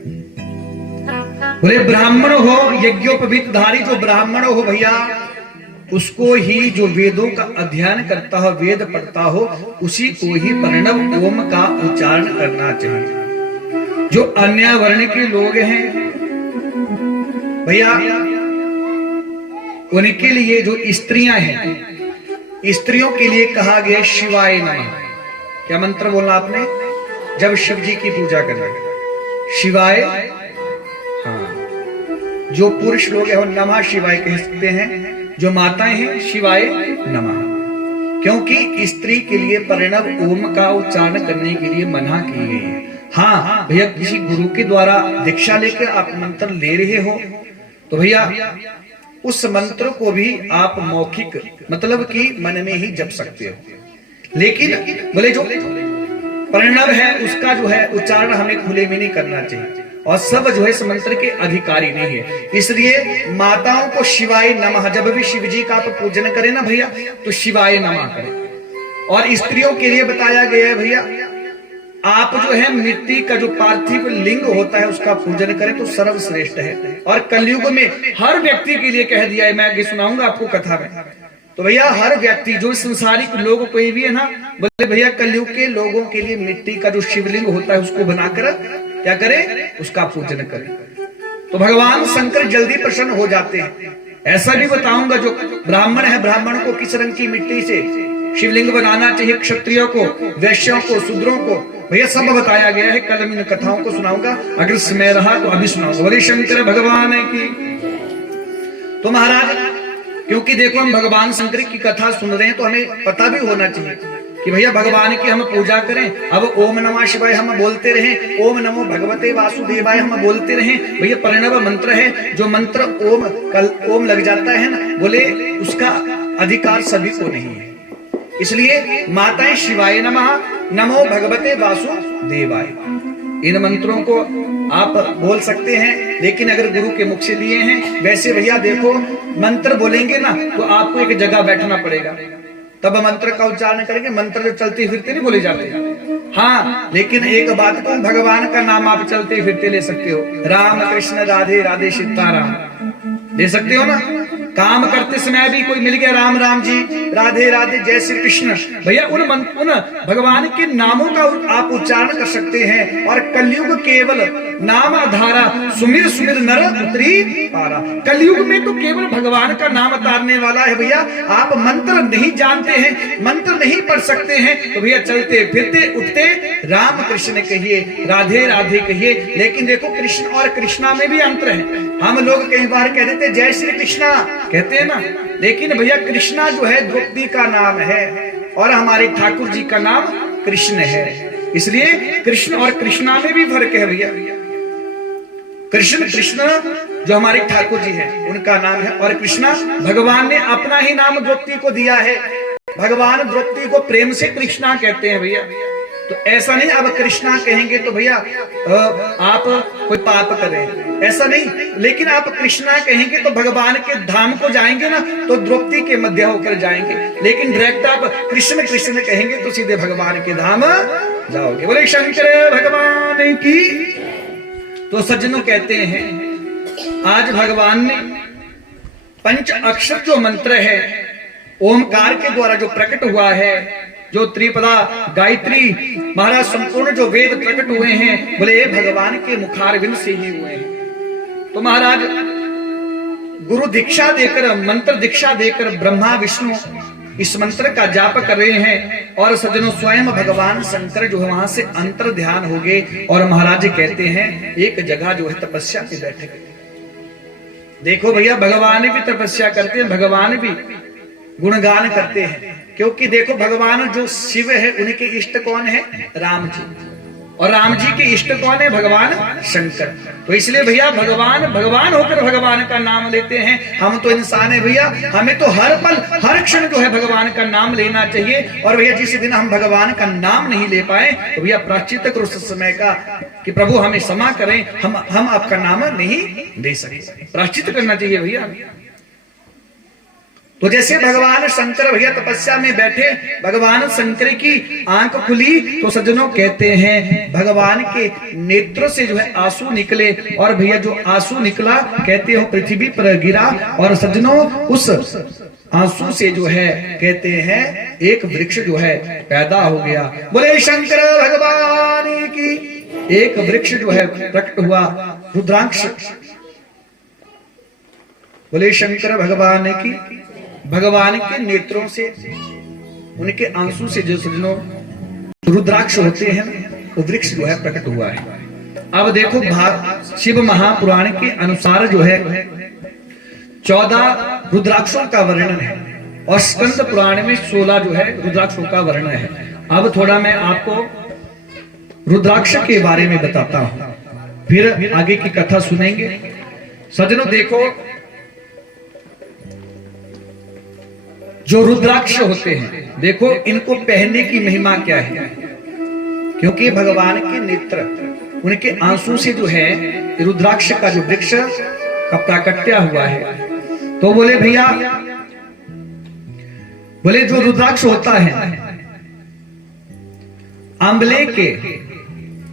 बोले ब्राह्मण हो, यज्ञोपवीतधारी जो ब्राह्मण हो भैया, उसको ही जो वेदों का अध्ययन करता हो, वेद पढ़ता हो, उसी को ही प्रणव ओम का उच्चारण करना चाहिए। जो अन्य वर्ण के लोग हैं भैया, उनके लिए जो स्त्रियां हैं, स्त्रियों के लिए कहा गया शिवाय नमः। क्या मंत्र बोलना आपने जब शिव जी की पूजा करना? शिवाय। हाँ, जो पुरुष लोग हैं वो नमः शिवाय कह सकते हैं, जो माताएं हैं शिवाय नमः। क्योंकि स्त्री के लिए प्रणव ओम का उच्चारण करने के लिए मना की गई है। हाँ भैया, किसी गुरु के द्वारा दीक्षा लेकर आप मंत्र ले रहे हो तो भैया उस मंत्र को भी आप मौखिक मतलब कि मन में ही जप सकते हो, लेकिन बोले जो प्रणव है उसका जो है उच्चारण हमें खुले में नहीं करना चाहिए, और सब जो है इस मंत्र के अधिकारी नहीं है। इसलिए माताओं को शिवाय नमः, जब भी शिव जी का आप पूजन करें ना भैया, तो शिवाय नमः करें। और स्त्रियों के लिए बताया गया है भैया, आप जो है मिट्टी का जो पार्थिव लिंग होता है उसका पूजन करें तो सर्वश्रेष्ठ है। और कलयुग में हर व्यक्ति के लिए कह दिया है, मैं आगे सुनाऊंगा आपको कथा में। तो भैया हर व्यक्ति जो संसारिक लोग कोई भी है ना, बोले भैया कलयुग के लोगों के लिए मिट्टी का जो शिवलिंग होता है उसको बनाकर क्या करें, उसका पूजन करें, तो भगवान शंकर जल्दी प्रसन्न हो जाते हैं। ऐसा भी बताऊंगा, जो ब्राह्मण है, ब्राह्मण को किस रंग की मिट्टी से शिवलिंग बनाना चाहिए, क्षत्रियों को, वैश्यों को, शूद्रों को, भैया सब बताया गया है। कल मैं इन कथाओं को सुनाऊंगा, अगर समय रहा तो अभी सुनाऊंगा। बोले शंकर भगवान की। तो महाराज, क्योंकि देखो हम भगवान शंकर की कथा सुन रहे हैं तो हमें पता भी होना चाहिए कि भैया भगवान की हम पूजा करें। अब ओम नमः शिवाय हम बोलते रहें, ओम नमो भगवते वासुदेवाय हम बोलते रहें। भैया प्रणव मंत्र है, जो मंत्र ओम कल ओम लग जाता है ना, बोले उसका अधिकार सभी को नहीं है। इसलिए माताएं शिवाय नमः, नमो भगवते वासुदेवाय, इन मंत्रों को आप बोल सकते हैं, लेकिन अगर गुरु के मुख से लिए हैं। वैसे भैया देखो, मंत्र बोलेंगे ना तो आपको एक जगह बैठना पड़ेगा, तब मंत्र का उच्चारण करेंगे। मंत्र जो चलते फिरते नहीं बोले जाते। हाँ, लेकिन एक बात को, भगवान का नाम आप चलते फिरते ले सकते हो। राम कृष्ण राधे राधे सीताराम ले सकते हो ना। काम करते समय भी कोई मिल गया, राम राम जी, राधे राधे, जय श्री कृष्ण, भैया उन भगवान के नामों का आप उच्चारण कर सकते हैं। और कलयुग केवल नाम धारा, सुमिर सुमिर नर उतरी पारा। कलयुग में तो केवल भगवान का नाम तारने वाला है भैया। आप मंत्र नहीं जानते हैं, मंत्र नहीं पढ़ सकते हैं, तो भैया चलते फिरते उठते राम कृष्ण कहिए, राधे राधे कहिए। लेकिन देखो, कृष्ण और कृष्णा में भी अंतर है। हम लोग कई बार कह देते जय श्री कृष्णा कहते हैं ना, लेकिन भैया कृष्णा जो है द्रौपदी का नाम है और हमारे ठाकुर जी का नाम कृष्ण है। इसलिए कृष्ण और कृष्णा में भी फर्क है भैया। कृष्ण कृष्ण जो हमारे ठाकुर जी हैं उनका नाम है, और कृष्णा भगवान ने अपना ही नाम द्रौपदी को दिया है। भगवान द्रौपदी को प्रेम से कृष्णा कहते हैं भैया। तो ऐसा नहीं अब कृष्णा कहेंगे तो भैया आप कोई पाप करें, ऐसा नहीं। लेकिन आप कृष्णा कहेंगे तो भगवान के धाम को जाएंगे ना, तो द्रौपदी के मध्य होकर जाएंगे। लेकिन डायरेक्ट आप कृष्ण कृष्ण कहेंगे तो सीधे भगवान के धाम जाओगे। बोले शंकर भगवान की। तो सज्जनों कहते हैं, आज भगवान ने पंच अक्षर जो मंत्र है ओमकार के द्वारा जो प्रकट हुआ है, जो त्रिपदा गायत्री महाराज संपूर्ण जो वेद प्रकट हुए हैं, बोले ये भगवान के मुखारविंद से ही हुए हैं। तो महाराज गुरु दीक्षा देकर, मंत्र दीक्षा देकर ब्रह्मा विष्णु इस मंत्र का जाप कर रहे हैं और सज्जनों स्वयं भगवान शंकर जो है वहां से अंतर ध्यान हो गए और महाराज कहते हैं एक जगह जो है तपस्या में बैठे गए। देखो भैया भगवान भी तपस्या करते हैं, भगवान भी गुणगान करते हैं, क्योंकि देखो भगवान जो शिव है उनके इष्ट कौन है? राम जी, और राम जी के इष्ट कौन है? भगवान शंकर। तो इसलिए भैया भगवान भगवान होकर भगवान का नाम लेते हैं। हम तो इंसान है भैया, हमें तो हर पल हर क्षण जो है भगवान का नाम लेना चाहिए। और भैया जिस दिन हम भगवान का नाम नहीं ले पाए तो भैया प्रायश्चित करो उस समय का कि प्रभु हमें क्षमा करें, हम आपका नाम नहीं ले सके, प्रायश्चित करना चाहिए भैया। तो जैसे भगवान शंकर भैया तपस्या में बैठे, भगवान शंकर की आंख खुली तो सज्जनों कहते हैं भगवान के नेत्रों से जो है आंसू निकले, और भैया जो आंसू निकला कहते हो पृथ्वी पर गिरा, और सज्जनों उस आंसू से जो है कहते हैं एक वृक्ष जो है पैदा हो गया। बोले शंकर भगवान की, एक वृक्ष जो है प्रकट हुआ, रुद्राक्ष। बोले शंकर भगवान की, भगवान के नेत्रों से उनके आंसू से जो सज्जनों रुद्राक्ष होते हैं वो वृक्ष जो है प्रकट हुआ है। अब देखो शिव महापुराण के अनुसार जो है 14 रुद्राक्षों का वर्णन है और स्कंद पुराण में 16 जो है रुद्राक्षों का वर्णन है। अब थोड़ा मैं आपको रुद्राक्ष के बारे में बताता हूं, फिर आगे की कथा सुनेंगे। सज्जनों देखो जो रुद्राक्ष होते हैं, देखो इनको पहनने की महिमा क्या है, क्योंकि भगवान के नेत्र उनके आंसू से जो है रुद्राक्ष का जो वृक्ष का प्राकट्य हुआ है। तो बोले भैया, बोले जो रुद्राक्ष होता है आंवले के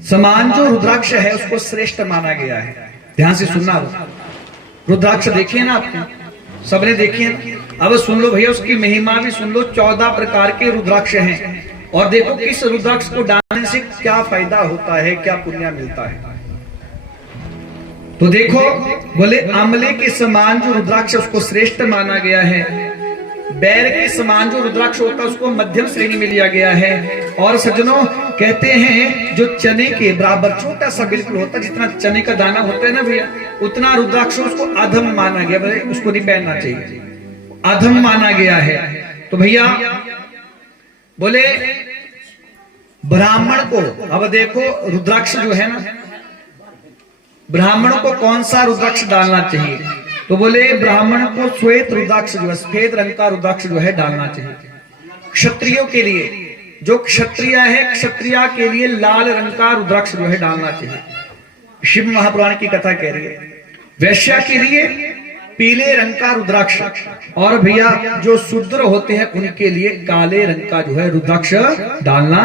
समान जो रुद्राक्ष है उसको श्रेष्ठ माना गया है। ध्यान से सुनना, रुद्राक्ष देखिए ना आपने, सबने देखिए ना, अब सुन लो भैया उसकी महिमा भी सुन लो। 14 प्रकार के रुद्राक्ष हैं और देखो किस रुद्राक्ष को डालने से क्या फायदा होता है, क्या पुण्य मिलता है। तो देखो बोले आंवले के समान जो रुद्राक्ष उसको श्रेष्ठ माना गया है, बैर के समान जो रुद्राक्ष होता है उसको मध्यम श्रेणी में लिया गया है, और सज्जनों कहते हैं जो चने के बराबर छोटा सा बिल्कुल होता है, जितना चने का दाना होता है ना भैया उतना रुद्राक्ष उसको अधम माना गया, बोले उसको नहीं पहनना चाहिए, अधम माना गया है। तो भैया बोले ब्राह्मण को, अब देखो रुद्राक्ष जो है ना, ब्राह्मणों को कौन सा रुद्राक्ष डालना चाहिए? तो बोले ब्राह्मण को श्वेत रुद्राक्ष जो है सफेद रंग का रुद्राक्ष जो है डालना चाहिए। क्षत्रियों के लिए, जो क्षत्रिय है क्षत्रिया के लिए लाल रंग का रुद्राक्ष जो है डालना चाहिए, शिव महापुराण की कथा कह रही है। वैश्या के लिए पीले रंग का रुद्राक्ष, और भैया जो शूद्र होते हैं उनके लिए काले रंग का जो है रुद्राक्ष डालना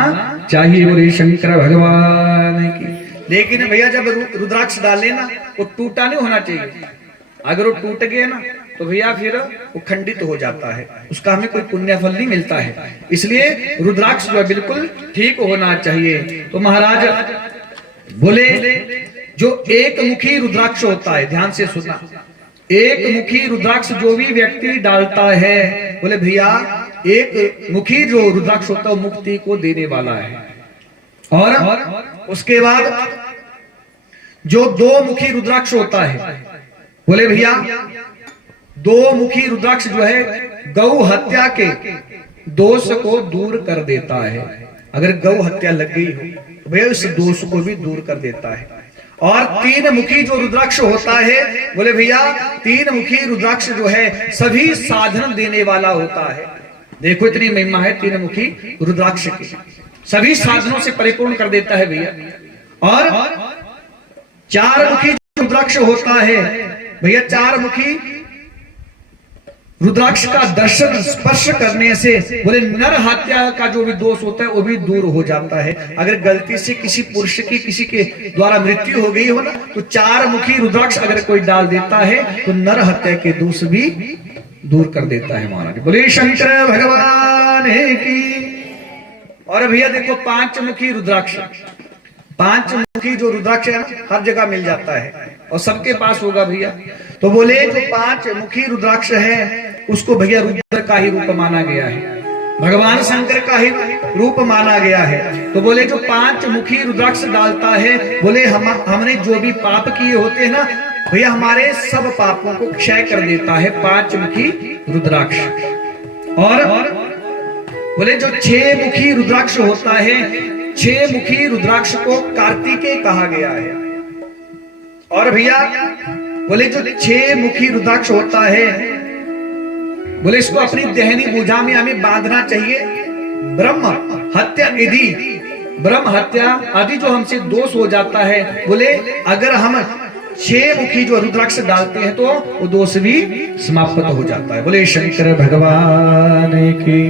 चाहिए। बोले शंकर भगवान की। लेकिन भैया जब रुद्राक्ष डाले ना वो टूटा नहीं होना चाहिए, अगर वो टूट गया ना तो भैया फिर वो खंडित हो जाता है, उसका हमें कोई पुण्य फल नहीं मिलता है। इसलिए रुद्राक्ष जो है बिल्कुल ठीक होना चाहिए। तो महाराज बोले जो एक मुखी रुद्राक्ष होता है, ध्यान से सुनना, एक मुखी रुद्राक्ष जो भी व्यक्ति डालता है, बोले भैया एक मुखी जो रुद्राक्ष होता है वो मुक्ति को देने वाला है। और उसके बाद जो दो मुखी रुद्राक्ष होता है, बोले भैया दो मुखी रुद्राक्ष जो है गौ हत्या के दोष को दूर कर देता है। अगर गौ हत्या लग गई हो तो भैया उस दोष को भी दूर कर देता है। और 3 मुखी जो रुद्राक्ष होता है, बोले भैया 3 मुखी रुद्राक्ष जो है सभी साधन देने वाला होता है। देखो इतनी महिमा है 3 मुखी रुद्राक्ष की, सभी साधनों से परिपूर्ण कर देता है भैया। और 4 मुखी रुद्राक्ष होता है भैया, 4 मुखी रुद्राक्ष का दर्शन स्पर्श करने से बोले नर हत्या का जो भी दोष होता है वो भी दूर हो जाता है। अगर गलती से किसी पुरुष की किसी के द्वारा मृत्यु हो गई हो ना तो 4 मुखी रुद्राक्ष अगर कोई डाल देता है तो नर हत्या के दोष भी दूर कर देता है महाराज। बोले शंकर भगवान की। और भैया देखो 5 मुखी रुद्राक्ष, 5 मुखी जो रुद्राक्ष है ना हर जगह मिल जाता है और सबके पास होगा भैया। तो बोले जो 5 मुखी रुद्राक्ष है उसको भैया रुद्र का ही रूप माना गया है, भगवान शंकर का ही रूप माना गया है। तो बोले जो 5 मुखी रुद्राक्ष डालता है, बोले हमने जो भी पाप किए होते हैं ना भैया, हमारे सब पापों को क्षय कर देता है 5 मुखी रुद्राक्ष। और बोले जो 6 मुखी रुद्राक्ष होता है, 6 मुखी रुद्राक्ष को कार्तिकेय कहा गया है। और भैया बोले जो 6 मुखी रुद्राक्ष होता है, बोले इसको अपनी दहनी भुजा में हमें बांधना चाहिए। ब्रह्म हत्या यदि ब्रह्म हत्या आदि जो हमसे दोष हो जाता है, बोले अगर हम 6 मुखी जो रुद्राक्ष डालते हैं तो वो दोष भी समाप्त हो जाता है। बोले शंकर भगवान की।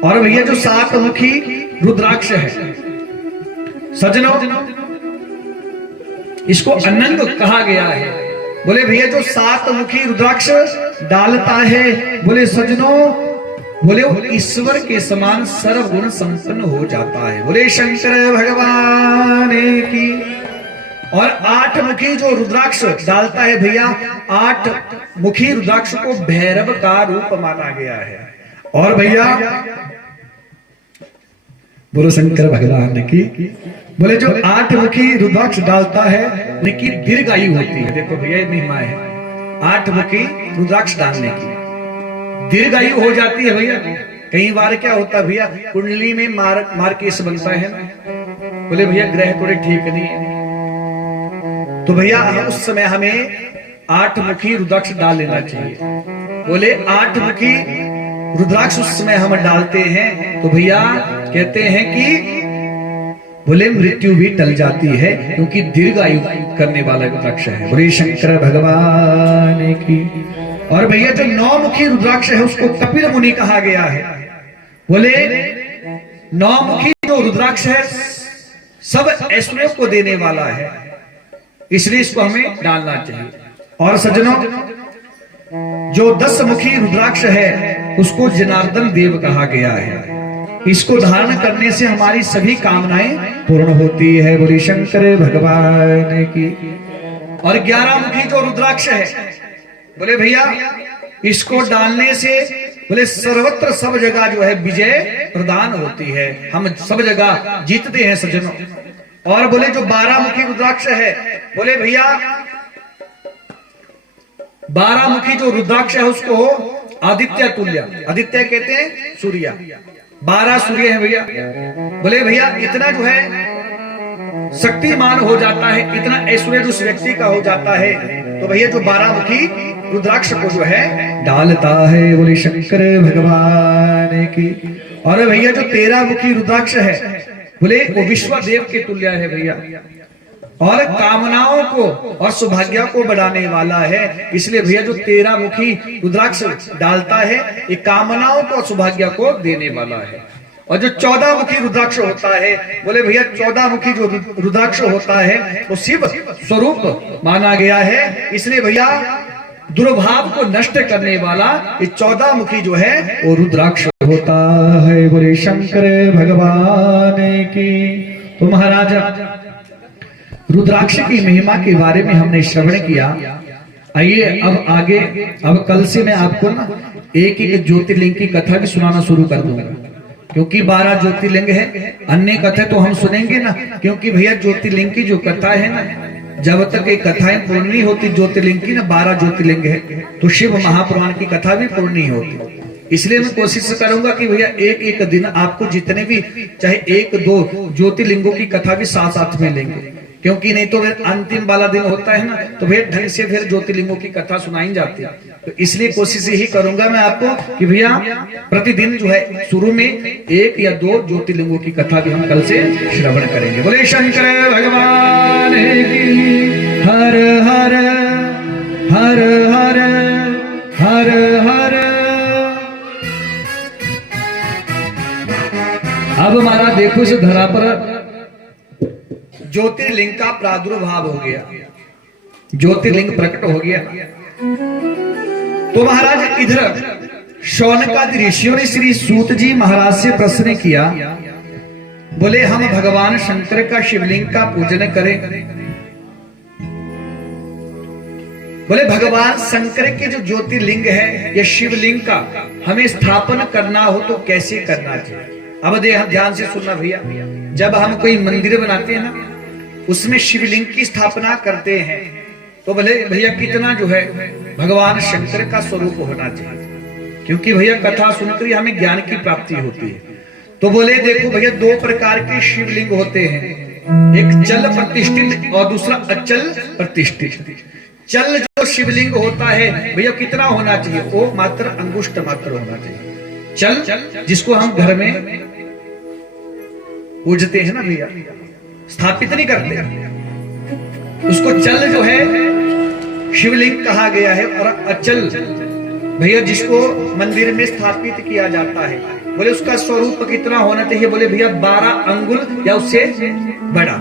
और भैया जो 7 मुखी रुद्राक्ष है सज्जनों, इसको अनंग कहा गया है। बोले भैया जो 7 मुखी रुद्राक्ष डालता है, बोले सज्जनों, बोले वो ईश्वर के समान सर्वगुण संपन्न हो जाता है। बोले शंकर भगवान की। और 8 मुखी जो रुद्राक्ष डालता है भैया, 8 मुखी रुद्राक्ष को भैरव का रूप माना गया है। और भैया बोलो शंकर भगवान की। बोले जो 8 मुखी रुद्राक्ष डालता है उनकी दीर्घायु होती है। देखो भैया ये महिमा है 8 मुखी रुद्राक्ष डालने की, दीर्घायु हो जाती है भैया। कई बार क्या होता है भैया, कुंडली में मार केस बनता है ना, बोले भैया ग्रह थोड़े ठीक नहीं है, तो भैया उस समय हमें 8 मुखी रुद्राक्ष डाल लेना चाहिए। बोले 8 मुखी रुद्राक्ष उस समय हम डालते हैं तो भैया कहते हैं कि बोले मृत्यु भी टल जाती है, क्योंकि दीर्घायु करने वाला रुद्राक्ष है। बोले शंकर भगवान की। और भैया जो 9 मुखी रुद्राक्ष है उसको कपिल मुनि कहा गया है। बोले 9 मुखी जो रुद्राक्ष है सब ऐश्वर्य को देने वाला है, इसलिए इसको हमें डालना चाहिए। और सज्जनों जो 10 मुखी रुद्राक्ष है उसको जनार्दन देव कहा गया है। इसको धारण करने से हमारी सभी कामनाएं पूर्ण होती है। बोली शंकर भगवान की। और 11 मुखी जो रुद्राक्ष है, बोले भैया इसको डालने से बोले सर्वत्र सब जगह जो है विजय प्रदान होती है, हम सब जगह जीतते हैं सज्जनों। और बोले जो 12 मुखी रुद्राक्ष है, बोले भैया 12 मुखी जो रुद्राक्ष है उसको आदित्य तुल्य, आदित्य कहते हैं सूर्य, 12 सूर्य है भैया। बोले भैया इतना जो है शक्तिमान हो जाता है, इतना ऐश्वर्य उस व्यक्ति का हो जाता है, तो भैया जो 12 मुखी रुद्राक्ष को जो है डालता है। बोले शंकर भगवान की। और भैया जो 13 मुखी रुद्राक्ष है, बोले वो विश्वदेव के तुल्य है भैया, और कामनाओं को और सौभाग्य को बढ़ाने वाला है। इसलिए भैया जो 13 मुखी रुद्राक्ष डालता है ये कामनाओं को और सौभाग्य को देने वाला है। और जो 14 मुखी रुद्राक्ष होता है, बोले भैया 14 मुखी जो रुद्राक्ष होता है वो शिव स्वरूप माना गया है। इसलिए भैया दुर्भाव को नष्ट करने वाला ये 14 मुखी जो है वो रुद्राक्ष होता है। बोले शंकर भगवान की। तो महाराज रुद्राक्ष की महिमा के बारे में हमने श्रवण किया। आइए अब आगे, अब कल से मैं आपको ना एक एक ज्योतिर्लिंग की कथा भी सुनाना शुरू कर दूंगा, क्योंकि 12 ज्योतिर्लिंग है। अन्य कथा तो हम सुनेंगे ना, क्योंकि भैया ज्योतिर्लिंग की जो कथा है ना, जब तक ये कथाएं पूर्ण नहीं होती ज्योतिर्लिंग की ना, 12 ज्योतिर्लिंग है तो शिव महापुराण की कथा भी पूर्ण नहीं होती। इसलिए मैं कोशिश करूंगा कि भैया एक एक दिन आपको जितने भी चाहे 1-2 ज्योतिर्लिंगों की कथा भी साथ साथ में लेंगे, क्योंकि नहीं तो फिर अंतिम वाला दिन होता है ना, तो फिर ढंग से फिर ज्योतिर्लिंगों की कथा सुनाई जाती है। तो इसलिए कोशिश यही करूंगा मैं आपको कि भैया प्रतिदिन जो है शुरू में 1 या 2 ज्योतिर्लिंगों की कथा भी हम कल से श्रवण करेंगे। बोले शंकर भगवान की। हर हर हर हर हर हर। अब हमारा देखो इस धरा पर ज्योतिर्लिंग का प्रादुर्भाव हो गया, ज्योतिर्लिंग प्रकट हो गया। तो महाराज इधर शौनकादि ऋषियों ने श्री सूत जी महाराज से प्रश्न किया, बोले हम भगवान शंकर का शिवलिंग का पूजन करें। बोले भगवान शंकर के जो ज्योतिर्लिंग है या शिवलिंग का हमें स्थापना करना हो तो कैसे करना चाहिए। अब ध्यान से सुनना भैया, जब हम कोई मंदिर बनाते हैं ना, उसमें शिवलिंग की स्थापना करते हैं तो बोले भैया कितना जो है भगवान शंकर का स्वरूप होना चाहिए, क्योंकि भैया कथा सुनकर ही हमें ज्ञान की प्राप्ति होती है। तो बोले देखो भैया दो प्रकार के शिवलिंग होते हैं, एक चल प्रतिष्ठित और दूसरा अचल प्रतिष्ठित। चल जो शिवलिंग होता है भैया कितना होना चाहिए, वो मात्र अंगुष्ठ मात्र होना चाहिए। चल जिसको हम घर में पूजते हैं ना भैया, स्थापित नहीं करते, उसको चल जो है शिवलिंग कहा गया है। और अचल भैया जिसको मंदिर में स्थापित किया जाता है, बोले उसका स्वरूप कितना होना चाहिए, बोले भैया 12 अंगुल या उससे बड़ा।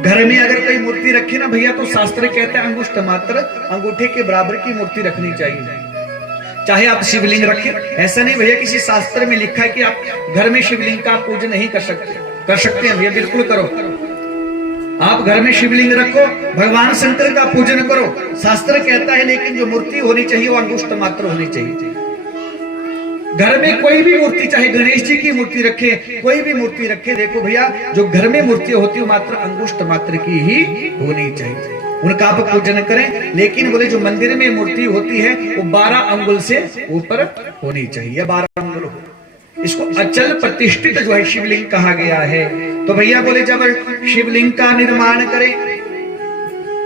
घर में अगर कोई मूर्ति रखे ना भैया तो शास्त्र कहते हैं अंगुष्ठ मात्र, अंगूठे के बराबर की मूर्ति रखनी चाहिए। चाहे आप शिवलिंग रखें, ऐसा नहीं भैया किसी शास्त्र में लिखा है कि आप घर में शिवलिंग का पूजन नहीं कर सकते हैं भैया, बिल्कुल करो। आप घर में शिवलिंग रखो, भगवान शंकर का पूजन करो, शास्त्र कहता है, लेकिन जो मूर्ति होनी चाहिए वो अंगुष्ठ मात्र होनी चाहिए। घर में कोई भी मूर्ति, चाहे गणेश जी की मूर्ति रखे, कोई भी मूर्ति रखे, देखो भैया जो घर में मूर्ति होती है मात्र अंगुष्ठ मात्र की ही होनी चाहिए, उनका आप पूजन करें। लेकिन बोले जो मंदिर में मूर्ति होती है वो 12 अंगुल से ऊपर होनी चाहिए, 12 अंगुल हो। इसको अचल प्रतिष्ठित जो है शिवलिंग कहा गया है। तो भैया बोले जब शिवलिंग का निर्माण करें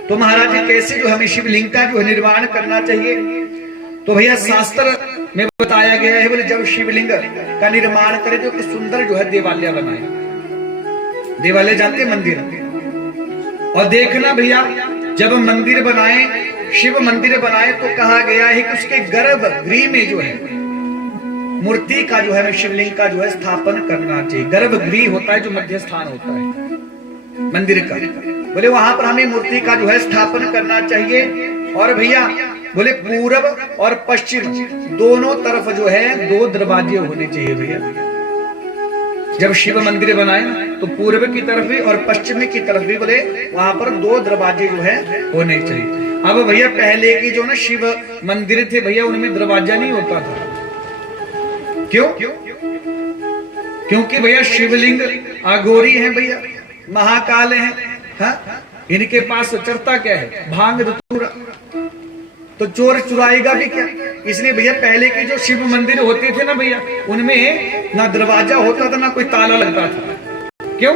तो महाराज कैसे जो हमें शिवलिंग का जो है निर्माण करना चाहिए, तो भैया शास्त्र में बताया गया है, बोले जब शिवलिंग का निर्माण करें तो एक सुंदर जो है देवालय बनाए। देवालय जानते मंदिर, और देखना भैया जब मंदिर बनाए, शिव मंदिर बनाए तो कहा गया है कि उसके गर्भगृह में जो है मूर्ति का जो है शिवलिंग का जो है स्थापन करना चाहिए। गर्भगृह होता है जो मध्य स्थान होता है मंदिर का, बोले वहां पर हमें मूर्ति का जो है स्थापन करना चाहिए। और भैया बोले पूरब और पश्चिम दोनों तरफ जो है 2 दरवाजे होने चाहिए भैया। जब शिव मंदिर बनाए तो पूर्व की तरफ भी और पश्चिम की तरफ भी बोले वहां पर 2 दरवाजे जो है होने चाहिए। अब भैया पहले की जो ना शिव मंदिर थे भैया उनमें दरवाजा नहीं होता था। क्यों? क्योंकि भैया शिवलिंग अघोरी है भैया, महाकाल है, हाँ? इनके पास चरता क्या है, भांग धतूरा, तो चोर चुराएगा भी क्या। इसलिए भैया पहले के जो शिव मंदिर होते थे ना भैया उनमें ना दरवाजा होता था ना कोई ताला लगता था। क्यों?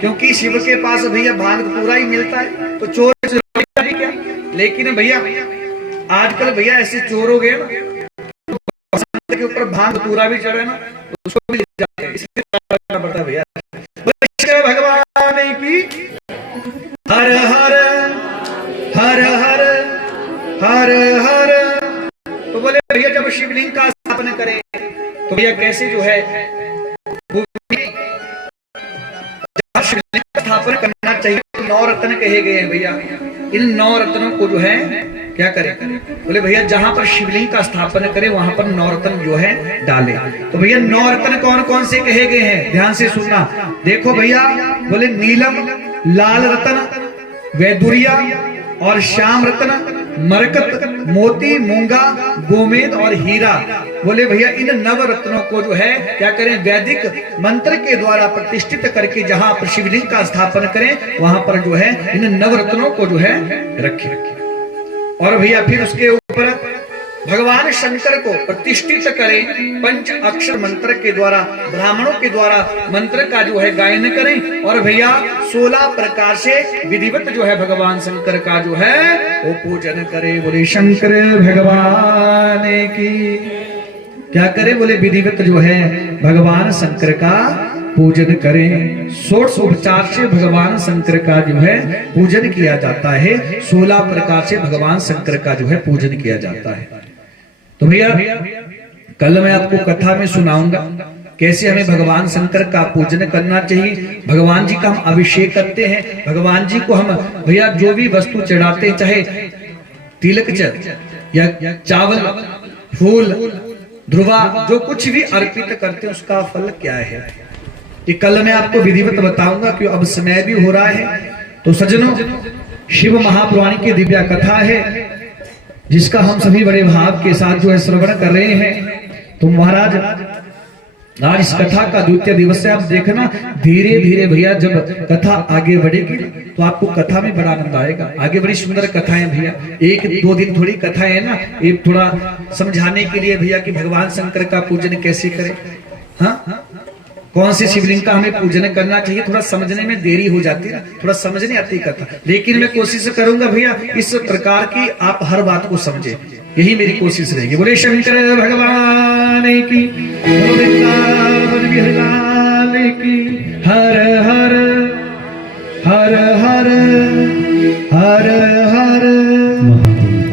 क्योंकि शिव के पास भैया भांग धतूरा ही मिलता है, तो चोर चुराएगा भी क्या। लेकिन भैया आजकल भैया ऐसे चोर हो गए ना के ऊपर भांग धतूरा भी चढ़े ना तो उसको भी जाते हैं, इसलिए पड़ता भैया। भगवान की हर हर हर हर हर हर। तो बोले भैया जब शिवलिंग का स्थापना करें तो भैया कैसे जो है शिवलिंग का स्थापना करना चाहिए। 9 रत्न कहे गए हैं भैया, इन 9 रत्नों को जो है क्या करें, बोले भैया जहां पर शिवलिंग का स्थापना करें वहां पर 9 रत्न जो है डाले। तो भैया 9 रत्न कौन कौन से कहे गए हैं, ध्यान से सुनना। देखो भैया बोले नीलम, लाल रत्न, वैदुरिया और श्याम रत्न, मरकत, मोती, मूंगा, गोमेद और हीरा। बोले भैया इन 9 रत्नों को जो है क्या करें, वैदिक मंत्र के द्वारा प्रतिष्ठित करके जहां पर शिवलिंग का स्थापना करें वहां पर जो है इन 9 रत्नों को जो है रखें। और भैया फिर उसके ऊपर भगवान शंकर को प्रतिष्ठित करें, 5 अक्षर मंत्र के द्वारा, ब्राह्मणों के द्वारा मंत्र का जो है गायन करें। और भैया 16 प्रकार से विधिवत जो है भगवान शंकर का जो है वो पूजन करें। बोले शंकर भगवान की क्या करे, बोले विधिवत जो है भगवान शंकर का पूजन करें। 16 उपचार से भगवान शंकर का जो है पूजन किया जाता है, 16 प्रकार से भगवान शंकर का जो है पूजन किया जाता है। तो भैया कल मैं आपको कथा में सुनाऊंगा कैसे हमें भगवान शंकर का पूजन करना चाहिए। भगवान जी का हम अभिषेक करते हैं, भगवान जी को हम भैया जो भी वस्तु चढ़ाते हैं, चाहे तिलक या चावल, फूल, ध्रुवा, जो कुछ भी अर्पित करते हैं उसका फल क्या है, ये कल मैं आपको विधिवत बताऊंगा। क्यों अब समय भी हो रहा है। तो सज्जनों शिव महापुराण की दिव्या कथा है, जिसका हम सभी बड़े भाव के साथ जो है श्रवण कर रहे हैं। तो महाराज आज इस कथा का द्वितीय दिवस है। आप देखना धीरे धीरे भैया जब कथा आगे बढ़ेगी तो आपको कथा में बड़ा आनंद आएगा। आगे बड़ी सुंदर कथाएं भैया, एक दो दिन थोड़ी कथाएं है ना, एक थोड़ा समझाने के लिए भैया कि भगवान शंकर का पूजन कैसे करें, हाँ कौन सी शिवलिंग का हमें पूजन करना चाहिए, थोड़ा समझने में देरी हो जाती है, थोड़ा समझ नहीं आती कथा। लेकिन मैं कोशिश करूंगा भैया इस प्रकार की आप हर बात को समझे, यही मेरी कोशिश रहेगी। बोले शंकर भगवान की, बोलो वृंदावन बिहारी लाल की, हर हर हर हर हर हर।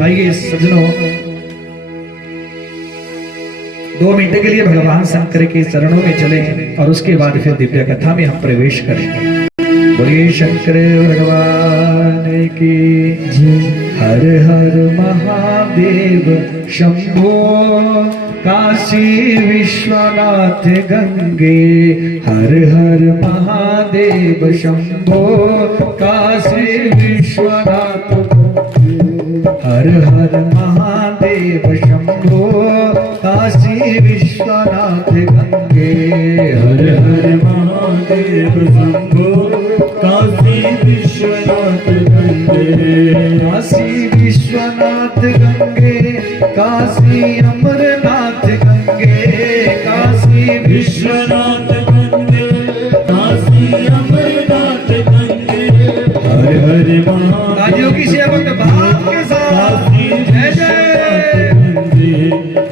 आइए सज्जनों, 2 मिनट के लिए भगवान शंकर के चरणों में चले और उसके बाद फिर दिव्य कथा में हम प्रवेश करेंगे। बोलिए शंकर भगवान की हर हर महादेव शंभो, काशी विश्वनाथ गंगे, हर हर महादेव शंभो, काशी विश्वनाथ गंगे, हर हर महादेव शंभो, काशी विश्वनाथ गंगे, हर हर महादेव शंभो, काशी विश्वनाथ गंगे, काशी विश्वनाथ गंगे, काशी अमरनाथ गंगे, काशी विश्वनाथ गंगे, काशी अमरनाथ गंगे, हर हर राजियों की सेवक भाव के साथ जय जय।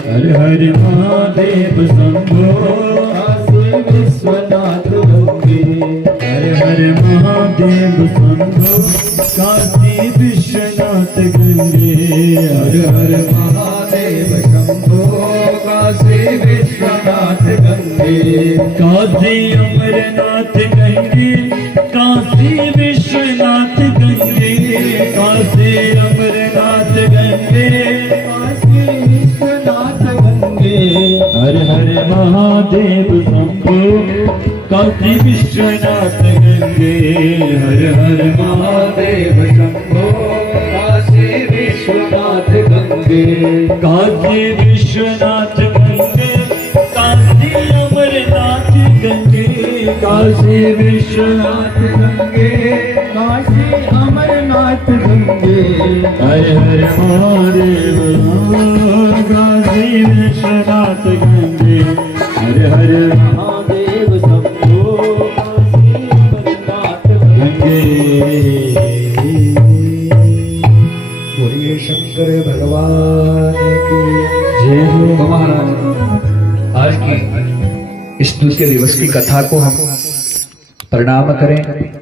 हर हर महादेव शंभो, काशी विश्वनाथ गंगे, हर हर महादेव शंभो, काशी विश्वनाथ गंगे, हर हर महादेव शंभो, काशी विश्वनाथ गंगे, काशी अमरनाथ गंगे, काशी विश्वनाथ गंगे, काशी अमरनाथ गंगे, काशी विश्वनाथ गंगे, हर हर महादेव शंभो, काशी विश्वनाथ गंगे, हर हर महादेव शंभो, काशी विश्वनाथ गंगे, काशी विश्वनाथ गंगे, काशी अमरनाथ गंगे, काशी विश्वनाथ गंगे, काशी अमरनाथ गंगे, हर हर महादेव काशी विश्वनाथ गंगे, हर हर महादेव शंभो, काशी अमरनाथ गंगे। बोलिए शंकर भगवान की जय हो। तो महाराज आज की इस द्वितीय दिवस की कथा को हम प्रणाम करें।